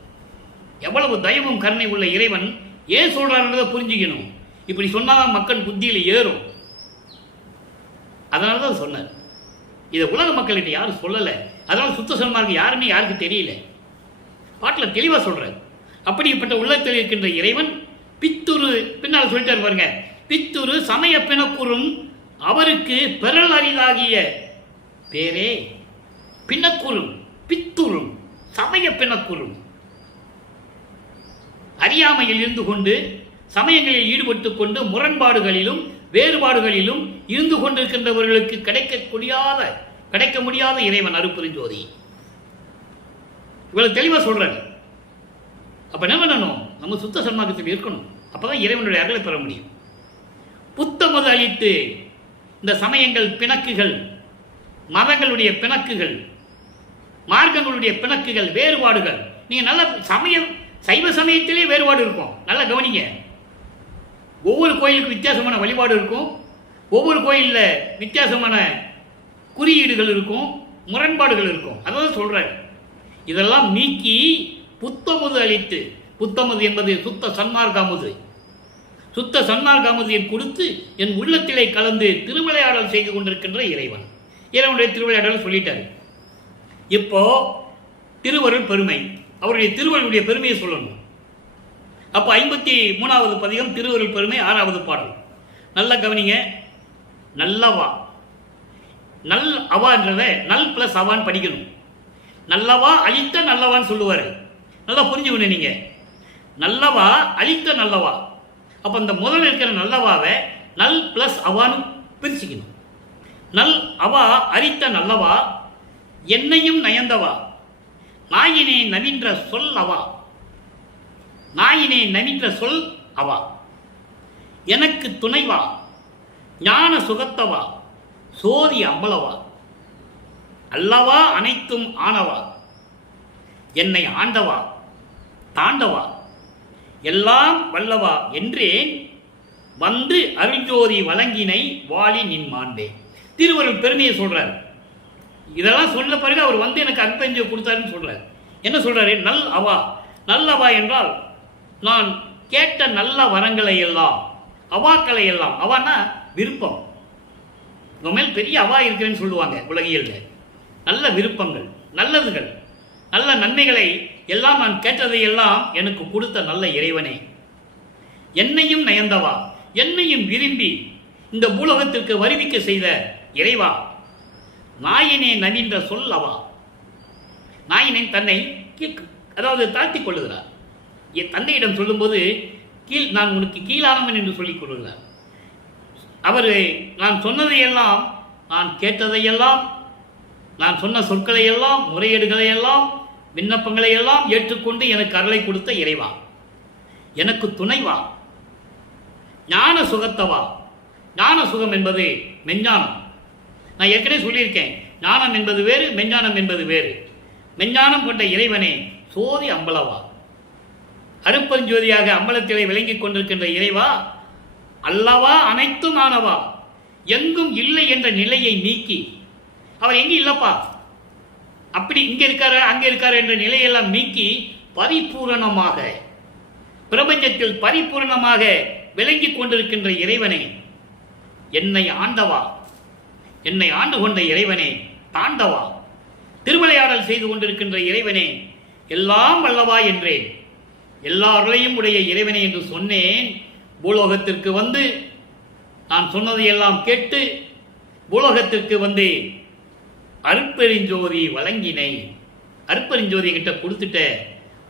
எவ்வளவு தயவும் கருணை உள்ள இறைவன் ஏன் சொல்றாருன்றதை புரிஞ்சுக்கணும். இப்படி சொன்னாதான் மக்கள் புத்தியில் ஏறும். அதனால தான் சொன்னார். இதை உலக மக்கள்கிட்ட யாரும் சொல்லலை. அதனால சுத்த சன்மார்க்கம் யாருன்னு யாருக்கு தெரியல. பாட்டில் தெளிவாக சொல்றாரு. அப்படிப்பட்ட உள்ளத்தில் இருக்கின்ற இறைவன் பித்துரு, பின்னால் சொல்லிட்டார் பாருங்க, பித்துரு சமய பிணக்குறும் அவருக்கு பெறல் அரிதாகிய பேரே பிணக்குறும், பித்துரும் சமய பிணக்குறும். அறியாமையில் இருந்து கொண்டு சமயங்களில் ஈடுபட்டுக் கொண்டு முரண்பாடுகளிலும் வேறுபாடுகளிலும் இருந்து கொண்டிருக்கின்றவர்களுக்கு கிடைக்க முடியாத இறைவன் அருப்பெருஞ்சோதி. இவ்வளவு தெளிவா சொல்றாரு. அப்ப என்ன பண்ணணும்? நம்ம சுத்த சன்மார்க்கத்தில் இருக்கணும். அப்பதான் இறைவனுடைய அருளை பெற முடியும். புத்தமது அளித்து இந்த சமயங்கள் பிணக்குகள், மதங்களுடைய பிணக்குகள், மார்க்கங்களுடைய பிணக்குகள், வேறுபாடுகள். நீங்க நல்ல சமயம், சைவ சமயத்திலே வேறுபாடு இருக்கும். நல்லா கவனிங்க. ஒவ்வொரு கோயிலுக்கும் வித்தியாசமான வழிபாடு இருக்கும். ஒவ்வொரு கோயிலில் வித்தியாசமான குறியீடுகள் இருக்கும், முரண்பாடுகள் இருக்கும். அதான் சொல்றாரு. இதெல்லாம் நீக்கி புத்தமுது அளித்து, புத்தமுது என்பது சுத்த சன்மார்க்காமுது, சுத்த சன்மார்க்காமுதியை கொடுத்து என் உள்ளத்திலே கலந்து திருவிளையாடல் செய்து கொண்டிருக்கின்ற இறைவன். இறைவனுடைய திருவிளையாடல் சொல்லிட்டார். இப்போ திருவருள் பெருமை, அவருடைய திருவருளுடைய பெருமையை சொல்லணும். அப்போ 53வது பதிகம் திருவருள் பெருமை 6வது பாடல். நல்லா கவனிங்க. நல்லவா, நல் அவான்றத நல் பிளஸ் அவான்னு படிக்கணும். நல்லவா அழித்த நல்லவான்னு சொல்லுவார். நல்லா புரிஞ்சுக்கணும் நீங்க. நல்லவா அழித்த நல்லவா. அப்போ இந்த முதல்ல இருக்கிற நல்லவாவை நல் பிளஸ் அவான்னு பிரிச்சுக்கணும். நல் அவா அரித்த நல்லவா, என்னையும் நயந்தவா, நாயினே நவீன்ற சொல் அவா, நாயினே நவீன்ற சொல் அவா, எனக்கு துணைவா, ஞான சுகத்தவா, சோதி அம்பலவா, அல்லவா அனைத்தும் ஆனவா, என்னை ஆண்டவா, தாண்டவா, எல்லாம் வல்லவா என்றேன் வந்து அருஞ்சோதி வழங்கினை வாழி நின் மாண்பே. திருவருள் பெருமையை சொல்றார். இதெல்லாம் சொன்ன பிறகு அவர் வந்து எனக்கு அற்பஞ்சு கொடுத்தாருன்னு சொல்றார். என்ன சொல்றாரு? நல் அவா. நல் அவா என்றால் நான் கேட்ட நல்ல வரங்களை எல்லாம், அவாக்களை எல்லாம், அவான்னா விருப்பம். உங்க மேல் பெரிய அவா இருக்கிறேன்னு சொல்லுவாங்க உலகியல்ல. நல்ல விருப்பங்கள், நல்லதுகள், நல்ல நன்மைகளை எல்லாம் நான் கேட்டதை எல்லாம் எனக்கு கொடுத்த நல்ல இறைவனே, என்னையும் நயந்தவா, என்னையும் விரும்பி இந்த பூலோகத்திற்கு வருவிக்க செய்த இறைவா, நாயினே நவீன்ற சொல் அவா. நாயினை தன்னை அதாவது தாழ்த்திக் கொள்ளுகிறார். என் தந்தையிடம் சொல்லும்போது நான் உனக்கு கீழானவன் என்று சொல்லிக் கொள்கிறார். அவர் நான் சொன்னதையெல்லாம், நான் கேட்டதையெல்லாம், நான் சொன்ன சொற்களையெல்லாம், முறையீடுகளையெல்லாம், விண்ணப்பங்களை எல்லாம் ஏற்றுக்கொண்டு எனக்கு அருளை கொடுத்த இறைவா, எனக்கு துணைவா, ஞான சுகத்தவா. ஞான சுகம் என்பது மெஞ்ஞானம். நான் ஏற்கனவே சொல்லியிருக்கேன், ஞானம் என்பது வேறு, மெஞ்ஞானம் என்பது வேறு. மெஞ்ஞானம் கொண்ட இறைவனே சோதி அம்பலவா, அருப்பஞ்சோதியாக அம்பலத்திலே விளங்கிக் கொண்டிருக்கின்ற இறைவா, அல்லவா அனைத்தும் ஆனவா, எங்கும் இல்லை என்ற நிலையை நீக்கி, அவர் எங்கே இல்லப்பா, அப்படி இங்க இருக்காரு அங்க இருக்காரு என்ற நிலையெல்லாம் நீக்கி பரிபூரணமாக பிரபஞ்சத்தில் பரிபூரணமாக விளங்கிக் கொண்டிருக்கின்ற இறைவனே, என்னை ஆண்டவா, என்னை ஆண்டு கொண்ட இறைவனே, தாண்டவா, திருவிளையாடல் செய்து கொண்டிருக்கின்ற இறைவனே, எல்லாம் வல்லவா என்றேன். எல்லாரையும் உடைய இறைவனே என்று சொன்னேன். பூலோகத்திற்கு வந்து நான் சொன்னதையெல்லாம் கேட்டு பூலோகத்திற்கு வந்து அருட்பெருஞ்சோதி வழங்கினை. அருட்பெருஞ்சோதி கிட்ட கொடுத்துட்ட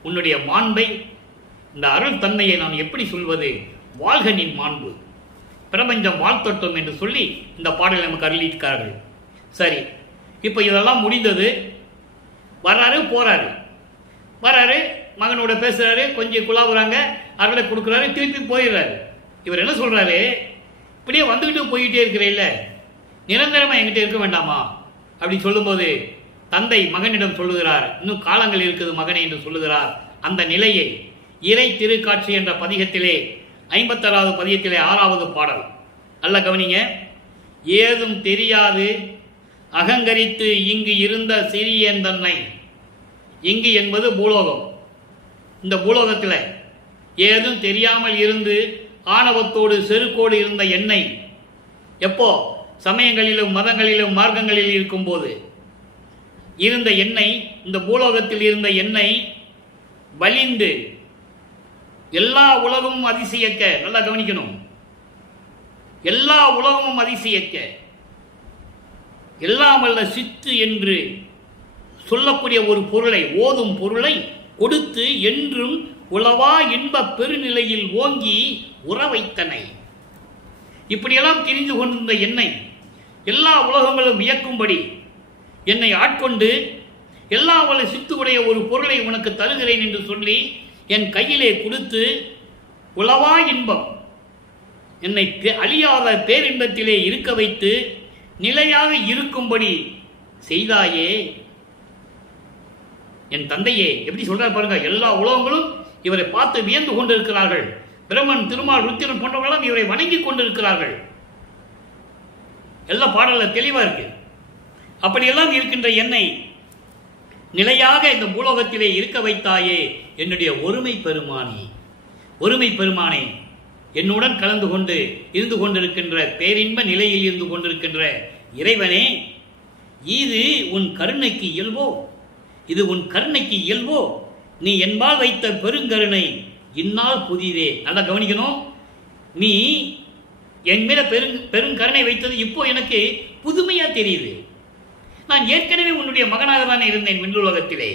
உன்னுடைய மாண்பை, இந்த அருள் தன்மையை நான் எப்படி சொல்வது? வாழ்கனின் மாண்பு, பிரபஞ்சம் வாழ்த்தட்டும் என்று சொல்லி இந்த பாடலை நமக்கு அருளியிருக்கார்கள். சரி, இப்போ இதெல்லாம் முடிந்தது. வர்றாரு, போறாரு, வர்றாரு, மகனோட பேசுறாரு, கொஞ்சம் குழாவுறாங்க, அருளை கொடுக்குறாரு, திருப்பி போயிடுறாரு. இவர் என்ன சொல்றாரு? இப்படியே வந்துக்கிட்டு போயிட்டே இருக்கிறேன், நிரந்தரமா என்கிட்ட இருக்க வேண்டாமா அப்படி சொல்லும்போது தந்தை மகனிடம் சொல்லுகிறார், இன்னும் காலங்கள் இருக்குது மகனே என்று சொல்லுகிறார். அந்த நிலையை இறை திருக்காட்சி என்ற பதிகத்திலே 56வது பதிகத்திலே 6வது பாடல். நல்ல கவனிங்க. ஏதும் தெரியாது அகங்கரித்து இங்கு இருந்த சிறியன் தன்னை. இங்கு என்பது பூலோகம். இந்த பூலோகத்தில் ஏதும் தெரியாமல் இருந்து ஆணவத்தோடு செருக்கோடு இருந்த என்னை, எப்போ சமயங்களிலும் மதங்களிலும் மார்க்கங்களில் இருக்கும்போது இருந்த என்னை, இந்த பூலோகத்தில் இருந்த என்னை வலிந்து எல்லா உலகமும் அதிசயிக்க, நல்லா கவனிக்கணும், எல்லா உலகமும் அதிசயிக்க எல்லாம் வல்ல சித்து என்று சொல்லக்கூடிய ஒரு பொருளை, ஓதும் பொருளை கொடுத்து என்றும் உளவா இன்ப பெருநிலையில் ஓங்கி உறவைத்தனை. இப்படியெல்லாம் தெரிந்து கொண்டிருந்த என்னை எல்லா உலகங்களும் வியக்கும்படி என்னை ஆட்கொண்டு எல்லா வல்ல சித்துடைய ஒரு பொருளை உனக்கு தருகிறேன் என்று சொல்லி என் கையிலே கொடுத்து உளவா இன்பம், என்னை அழியாத பேரின்பத்திலே இருக்க வைத்து நிலையாக இருக்கும்படி செய்தாயே. என் தந்தையே, எப்படி சொல்றார் பாருங்க. எல்லா உலகங்களும் இவரை பார்த்து வியந்து கொண்டிருக்கிறார்கள். பிரம்மன், திருமால், ருத்திரன் போன்றவர்களும் இவரை வணங்கி கொண்டிருக்கிறார்கள். எல்லா பாடல்ல தெளிவா இருக்கு. அப்படியெல்லாம் இருக்கின்ற என்னை நிலையாக இந்த பூலோகத்திலே இருக்க வைத்தாயே என்னுடைய ஒருமை பெருமானே, என்னுடன் கலந்து கொண்டு இருந்து கொண்டிருக்கின்ற பேரின்ப நிலையில் இருந்து கொண்டிருக்கின்ற இறைவனே, இது உன் கருணைக்கு இயல்போ, நீ என்பால் வைத்த பெருங்கருணை இந்நாள் புதிதே. நல்லா கவனிக்கணும், நீ என் மேல பெருங்கருணை வைத்தது இப்போ எனக்கு புதுமையா தெரியுது. நான் ஏற்கனவே உன்னுடைய மகனாக தானே இருந்தேன் விண்ணுலகத்திலே,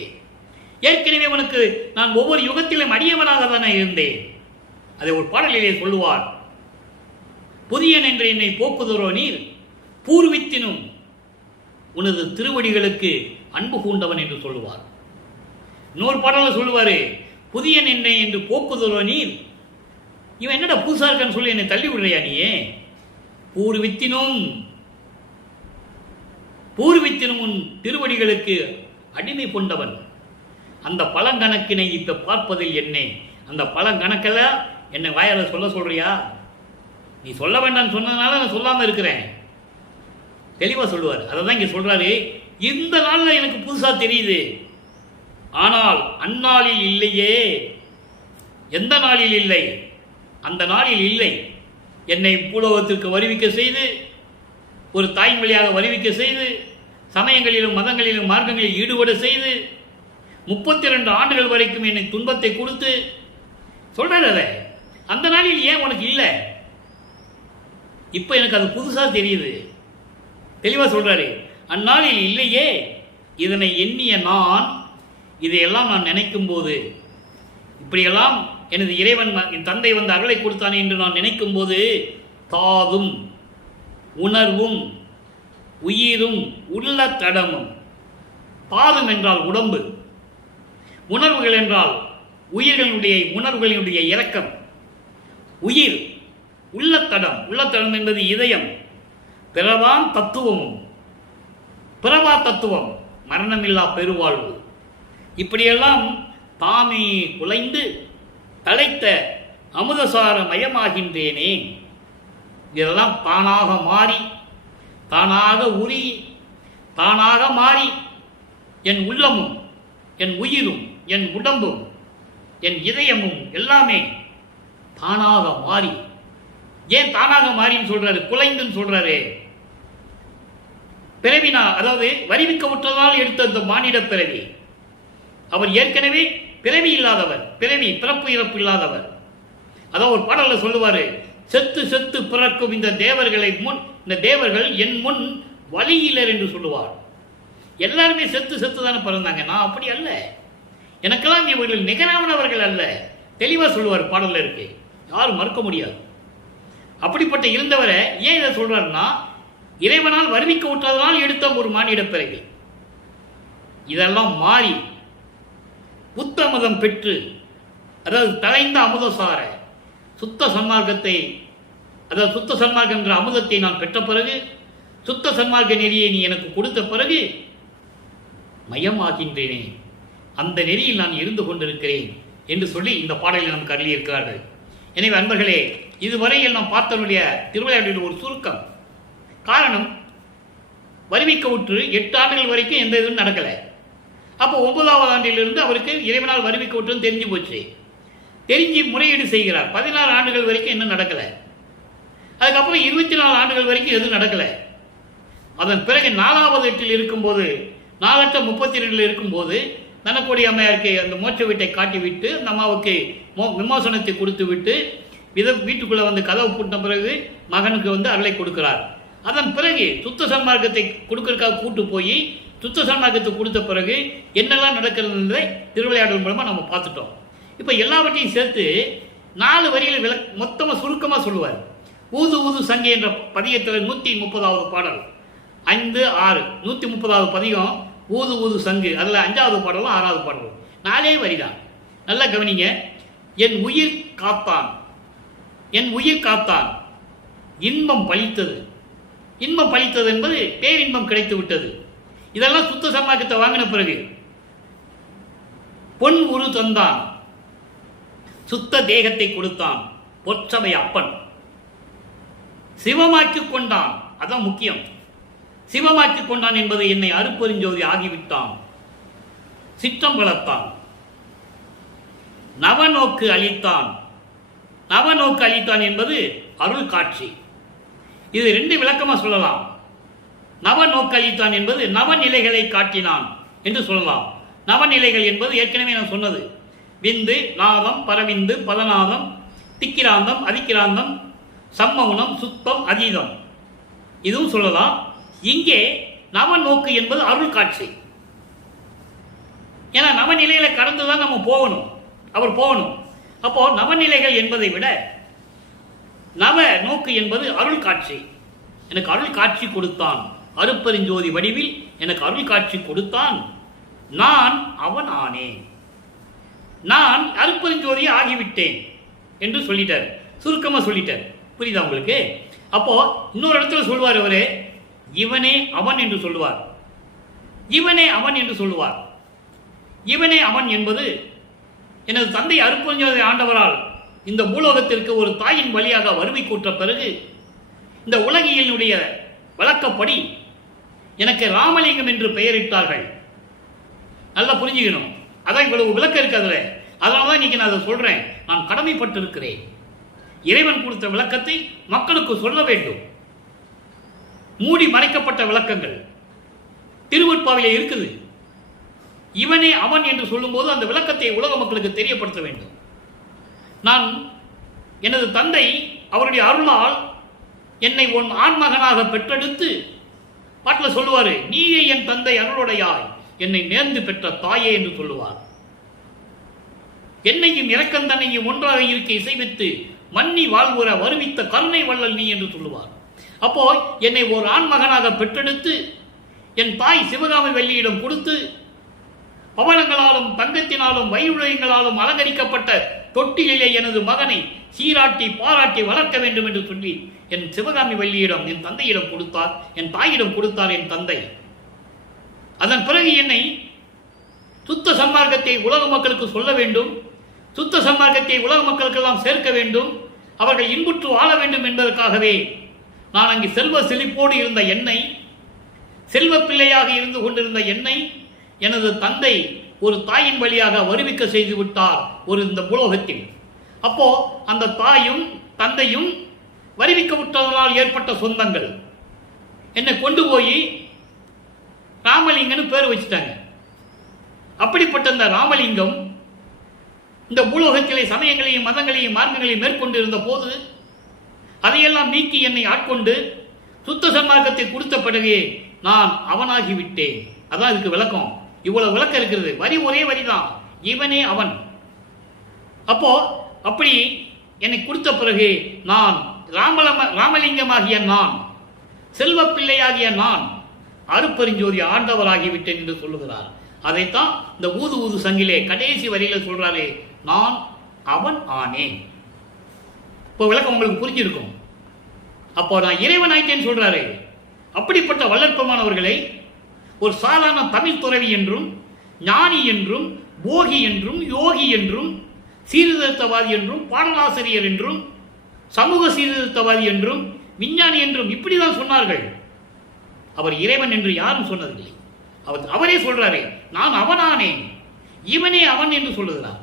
ஏற்கனவே உனக்கு நான் ஒவ்வொரு யுகத்திலும் அடியவனாக தானே இருந்தேன். அதை ஒரு பாடலிலே சொல்லுவார், புதியன் என்று என்னை போக்குதோரோ நீர் பூர்வித்தினும் உனது திருவடிகளுக்கு அன்பு கூண்டவன் என்று சொல்லுவார். இன்னொரு பாடல சொல்லுவாரு, புதியன் என்னை என்று போக்குதோரோ நீர், இவன் என்னடா புதுசா இருக்கான்னு சொல்லி என்னை தள்ளி விடுறியா நீயே, பூர்வித்தினும் உன் திருவடிகளுக்கு அடிமை கொண்டவன். அந்த பழங்கணக்கினை இப்ப பார்ப்பதில் என்னை, அந்த பழங்கணக்கெல்லாம் என்னை வாயால சொல்றியா? நீ சொல்ல வேண்டாம்னு சொன்னதுனால நான் சொல்லாம இருக்கிறேன். தெளிவா சொல்லுவார். அதை தான் இங்க சொல்றாரு, இந்த நாள்ல எனக்கு புதுசா தெரியுது, ஆனால் அந்நாளில் இல்லையே. எந்த நாளில் இல்லை? அந்த நாளில் இல்லை. என்னை பூலோகத்திற்கு வருவிக்க செய்து, ஒரு தாய்மொழியாக வருவிக்க செய்து, சமயங்களிலும் மதங்களிலும் மார்க்கங்களில் ஈடுபட செய்து 32 ஆண்டுகள் வரைக்கும் என்னை துன்பத்தை கொடுத்து சொல்றாரு. அந்த நாளில் ஏன் உனக்கு இல்லை? இப்ப எனக்கு அது புதுசா தெரியுது. தெளிவா சொல்றாரு, அந்நாளில் இல்லையே. இதனை எண்ணிய நான், இதையெல்லாம் நான் நினைக்கும் போது, இப்படியெல்லாம் எனது இறைவன் என் தந்தை வந்து அருளை கொடுத்தானே என்று நான் நினைக்கும் போது, தாதும் உணர்வும் உயிரும் உள்ள தடமும். தாதும் என்றால் உடம்பு, உணர்வுகள் என்றால் உணர்வுகளினுடைய இரக்கம், உயிர் உள்ளத்தடம் என்பது இதயம், பிறவா தத்துவம் மரணமில்லா பெருவாழ்வு. இப்படியெல்லாம் தாமே குலைந்து தலைத்த அமுதசார மயமாகின்றேனே. இதெல்லாம் தானாக மாறி, தானாக உரி, தானாக மாறி என் உள்ளமும் என் உயிரும் என் உடம்பும் என் இதயமும் எல்லாமே தானாக மாறி. ஏன் தானாக மாறின்னு சொல்றாரு? குலைந்துன்னு சொல்றாரு. பிறவினா, அதாவது வருவிக்க விட்டதால் எடுத்த இந்த மானிட பிறவி. அவர் ஏற்கனவே பிறவி இல்லாதவர், பிறப்பு இறப்பு இல்லாதவர். அதான் ஒரு பாடல்ல சொல்லுவாரு, செத்து செத்து பிறக்கும் இந்த தேவர்கள் என் முன் வழியிலர் என்று சொல்லுவார். எல்லாருமே செத்து செத்து தானே பிறந்தாங்க, நான் அப்படி அல்ல, எனக்கெல்லாம் இவர்கள் நிகரானவர்கள் அல்ல. தெளிவா சொல்லுவார், பாடல்ல இருக்கு, யாரும் மறுக்க முடியாது. அப்படிப்பட்ட இருந்தவரை ஏன் இதை சொல்றாருன்னா, இறைவனால் வருவிக்க விட்டதனால் எடுத்த ஒரு மானிட பிறவி. இதெல்லாம் மாறி புத்தமதம் பெற்று, அதாவது தலைந்த அமுதசார சுத்த சன்மார்க்கத்தை, அதாவது சுத்த சன்மார்க்கம் என்ற அமுதத்தை நான் பெற்ற பிறகு, சுத்த சன்மார்க்க நெறியை நீ எனக்கு கொடுத்த பிறகு மயமாகின்றேனே, அந்த நெறியில் நான் இருந்து கொண்டிருக்கிறேன் என்று சொல்லி இந்த பாடலில் நமக்கு அருளி இருக்கிறார்கள். எனவே அன்பர்களே, இதுவரையில் நாம் பார்த்தனுடைய திருவிளையாடலில் ஒரு சுருக்கம். காரணம், வருவிக்க உற்று 8 ஆண்டுகள் வரைக்கும் எந்த இதுவும் நடக்கலை. அப்போ 9வது ஆண்டிலிருந்து அவருக்கு இறைவனால் வருவிக்க விட்டுன்னு தெரிஞ்சு போச்சு. தெரிஞ்சு முறையீடு செய்கிறார். 16 ஆண்டுகள் வரைக்கும் இன்னும் நடக்கலை. அதுக்கப்புறம் 24 ஆண்டுகள் வரைக்கும் எதுவும் நடக்கலை. அதன் பிறகு 4வது எட்டில் இருக்கும்போது, 4-32 இருக்கும்போது தனக்குடைய அம்மையாருக்கு அந்த மோட்ச வீட்டை காட்டிவிட்டு அந்த அம்மாவுக்கு விமோசனத்தை கொடுத்து விட்டு வீட்டுக்குள்ள வந்து கதவு பூட்டின பிறகு மகனுக்கு வந்து அருளை கொடுக்கிறார். அதன் பிறகு சுத்த சன்மார்க்கத்தை கொடுக்கறதுக்காக கூட்டு போய் சுத்த சன்மார்க்கத்தை கொடுத்த பிறகு என்னெல்லாம் நடக்கிறதுன்றதை திருவிளையாடல் மூலமா நம்ம பார்த்துட்டோம். இப்போ எல்லாவற்றையும் சேர்த்து 4 வரிகளை மொத்தமாக சுருக்கமாக சொல்லுவார். ஊது ஊது சங்கை என்ற பதியத்தில் 130வது பாடல் 5, 6 130வது பதியம் ஊது ஊது சங்கு. அதில் 5வது பாடலும் 6வது பாடலும் 4 வரி தான். நல்லா கவனிங்க. என் உயிர் காத்தான், என் உயிர் காத்தான், இன்பம் பழித்தது. இன்பம் பழித்தது என்பது பேரின்பம் கிடைத்து விட்டது. இதெல்லாம் சுத்த சன்மார்க்கத்தை வாங்கின பிறகு பொன் உரு தந்தான், சுத்த தேகத்தை கொடுத்தான், பொற்சபை அப்பன் சிவமாக்கி கொண்டான். அதான் முக்கியம். சிவமாக்கி கொண்டான் என்பது என்னை அருப்பெருஞ்சோதி ஆகிவிட்டான். சிற்றம்பலத்தான். நவநோக்கு அளித்தான். நவநோக்கு அளித்தான் என்பது அருள் காட்சி. இது ரெண்டு விளக்கமா சொல்லலாம். நவநோக்கு அளித்தான் என்பது நவநிலைகளை காட்டினான் என்று சொல்லலாம். நவநிலைகள் என்பது ஏற்கனவே நான் சொன்னது. விந்து, நாதம், பரவிந்து, பதநாதம், திக்கிராந்தம், அதிக்கிராந்தம், சம்மௌனம், சுத்தம், அதீதம், இதுவும் சொல்லலாம். இங்கே நவநோக்கு என்பது அருள் காட்சி. ஏன்னா நவநிலையில கடந்துதான் நம்ம போகணும், அவர் போகணும். அப்போ நவநிலைகள் என்பதை விட நவ நோக்கு என்பது அருள் காட்சி. எனக்கு அருள் காட்சி கொடுத்தான், அருட்பெருஞ்சோதி வடிவில் எனக்கு அருள் காட்சி கொடுத்தான். நான் அவன் ஆனேன், நான் அருட்பெருஞ்சோதியை ஆகிவிட்டேன் என்று சொல்லிட்டார். சுருக்கமா சொல்லிட்டார். புரியுதா உங்களுக்கு? அப்போ இன்னொரு இடத்துல சொல்வார் அவரே, இவனே அவன் என்று சொல்லுவார். இவனே அவன் என்று சொல்லுவார். இவனே அவன் என்பது எனது தந்தை அருட்பெருஞ்சோதி ஆண்டவரால் இந்த பூலோகத்திற்கு ஒரு தாயின் வழியாக வறுமை கூற்ற பிறகு இந்த உலகியலுடைய வழக்கப்படி எனக்கு ராமலிங்கம் என்று பெயரிட்டார்கள். நல்லா புரிஞ்சுக்கணும். அதான் இவ்வளவு விளக்கம் இருக்கு அதுல. அதனாலதான் இன்னைக்கு நான் அதை சொல்றேன். நான் கடமைப்பட்டு இருக்கிறேன். இறைவன் கொடுத்த விளக்கத்தை மக்களுக்கு சொல்ல வேண்டும். மூடி மறைக்கப்பட்ட விளக்கங்கள் திருவருட்பாவிலே இருக்குது. இவனே அவன் என்று சொல்லும் போது அந்த விளக்கத்தை உலக மக்களுக்கு தெரியப்படுத்த வேண்டும். நான் எனது தந்தை அவருடைய அருளால் என்னை உன் ஆண்மகனாக பெற்றெடுத்து பாட்டில் சொல்லுவாரு, நீயே என் தந்தை அருளுடையாய் என்னை நேர்ந்து பெற்ற தாயே என்று சொல்லுவார். என்னையும் இரக்கந்தனையும் ஒன்றாக இருக்க இசைவித்து மன்னி வாழ்வுற வருவித்த கருணை வள்ளல் நீ என்று சொல்லுவார். அப்போ என்னை ஒரு ஆண்மகனாக பெற்றெடுத்து என் தாய் சிவகாமி வெள்ளியிடம் கொடுத்து பவனங்களாலும் தங்கத்தினாலும் வையுடையங்களாலும் அலங்கரிக்கப்பட்ட தொட்டிலே எனது மகனை சீராட்டி பாராட்டி வளர்க்க வேண்டும் என்று சொல்லி என் சிவகாமி வள்ளியிடம் என் தந்தையிடம் கொடுத்தார், என் தாயிடம் கொடுத்தார் என் தந்தை. அதன் பிறகு என்னை சுத்த சன்மார்க்கத்தை உலக மக்களுக்கு சொல்ல வேண்டும், சுத்த சன்மார்க்கத்தை உலக மக்களுக்கெல்லாம் சேர்க்க வேண்டும், அவர்கள் இன்புற்று வாழ வேண்டும் என்பதற்காகவே நான் அங்கு செல்வ செழிப்போடு இருந்த என்னை, செல்வ பிள்ளையாக இருந்து கொண்டிருந்த என்னை எனது தந்தை ஒரு தாயின் வழியாக வருவிக்க செய்து விட்டார் ஒரு இந்த பூலோகத்தில். அப்போ அந்த தாயும் தந்தையும் வருவிக்க விட்டதனால் ஏற்பட்ட சொந்தங்கள் என்னை கொண்டு போய் ராமலிங்கன்னு பேர் வச்சுட்டாங்க. அப்படிப்பட்ட இந்த ராமலிங்கம் இந்த பூலோகத்திலே சமயங்களையும் மதங்களையும் மார்க்கங்களையும் மேற்கொண்டு இருந்த போது அதையெல்லாம் நீக்கி என்னை ஆட்கொண்டு சுத்த சன்மார்க்கத்தை கொடுத்த பிறகு நான் அவனாகிவிட்டேன். அதான் இதுக்கு விளக்கம். இவ்வளவு விளக்கம் இருக்கிறது. வரி ஒரே வரிதான், இவனே அவன். அப்போ அப்படி என்னை கொடுத்த பிறகு நான் ராமலிங்கமாகிய நான், செல்வ பிள்ளையாகிய நான் அருட்பெருஞ்சோதி ஆண்டவராகிவிட்டேன் என்று சொல்லுகிறார். அதைத்தான் இந்த ஊது ஊது சங்கிலே கடைசி வரியில சொல்றாரு, நான் அவன் ஆனேன். இப்போ விளக்கம் உங்களுக்கு புரிஞ்சிருக்கும். அப்போ நான் இறைவன் ஆயிட்டேன்னு சொல்றாரு. அப்படிப்பட்ட வல்லற்பமானவர்களை ஒரு சாதாரண தமிழ் துறவி என்றும் ஞானி என்றும் போகி என்றும் யோகி என்றும் சீர்திருத்தவாதி என்றும் பாடலாசிரியர் என்றும் சமூக சீர்திருத்தவாதி என்றும் விஞ்ஞானி என்றும் இப்படிதான் சொன்னார்கள். அவர் இறைவன் என்று யாரும் சொன்னதில்லை. அவரே சொல்றாரு, நான் அவனானேன், இவனே அவன் என்று சொல்லுகிறார்.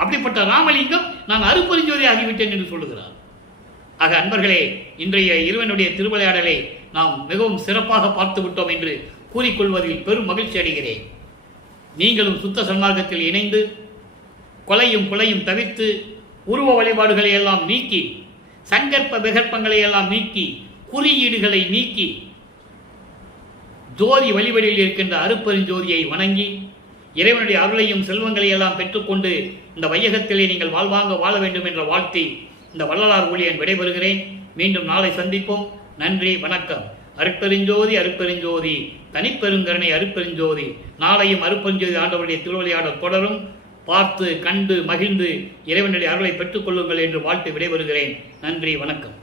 அப்படிப்பட்ட ராமலிங்கம் நான் அருட்பெருஞ்சோதி ஆகிவிட்டேன் என்று சொல்லுகிறார். ஆக அன்பர்களே, இன்றைய இறைவனுடைய திருவிளையாடலை நாம் மிகவும் சிறப்பாக பார்த்து விட்டோம் என்று கூறிக்கொள்வதில் பெரும் மகிழ்ச்சி அடைகிறேன். நீங்களும் சுத்த சன்மார்க்கத்தில் இணைந்து கொலையும் கொலையும் தவிர்த்து உருவ வழிபாடுகளை எல்லாம் நீக்கி சங்கற்ப விகற்பங்களை எல்லாம் நீக்கி குறியீடுகளை நீக்கி ஜோதி வழிபடியில் இருக்கின்ற அருட்பெருஞ்சோதியை வணங்கி இறைவனுடைய அருளையும் செல்வங்களை எல்லாம் பெற்றுக்கொண்டு இந்த வையகத்திலே நீங்கள் வாழ்வாங்க வாழ வேண்டும் என்ற வாழ்த்தி இந்த வள்ளலார் ஊழியன் விடைபெறுகிறேன். மீண்டும் நாளை சந்திப்போம். நன்றி, வணக்கம். அருட்பெருஞ்சோதி அருட்பெருஞ்சோதி தனிப்பெருங்கருணை அருட்பெருஞ்சோதி. நாளையும் அருட்பெருஞ்சோதி ஆண்டவருடைய திருவிளையாடல் தொடரும். பார்த்து கண்டு மகிழ்ந்து இறைவனுடைய அருளை பெற்றுக் கொள்ளுங்கள் என்று வாழ்த்து விடைபெறுகிறேன். நன்றி, வணக்கம்.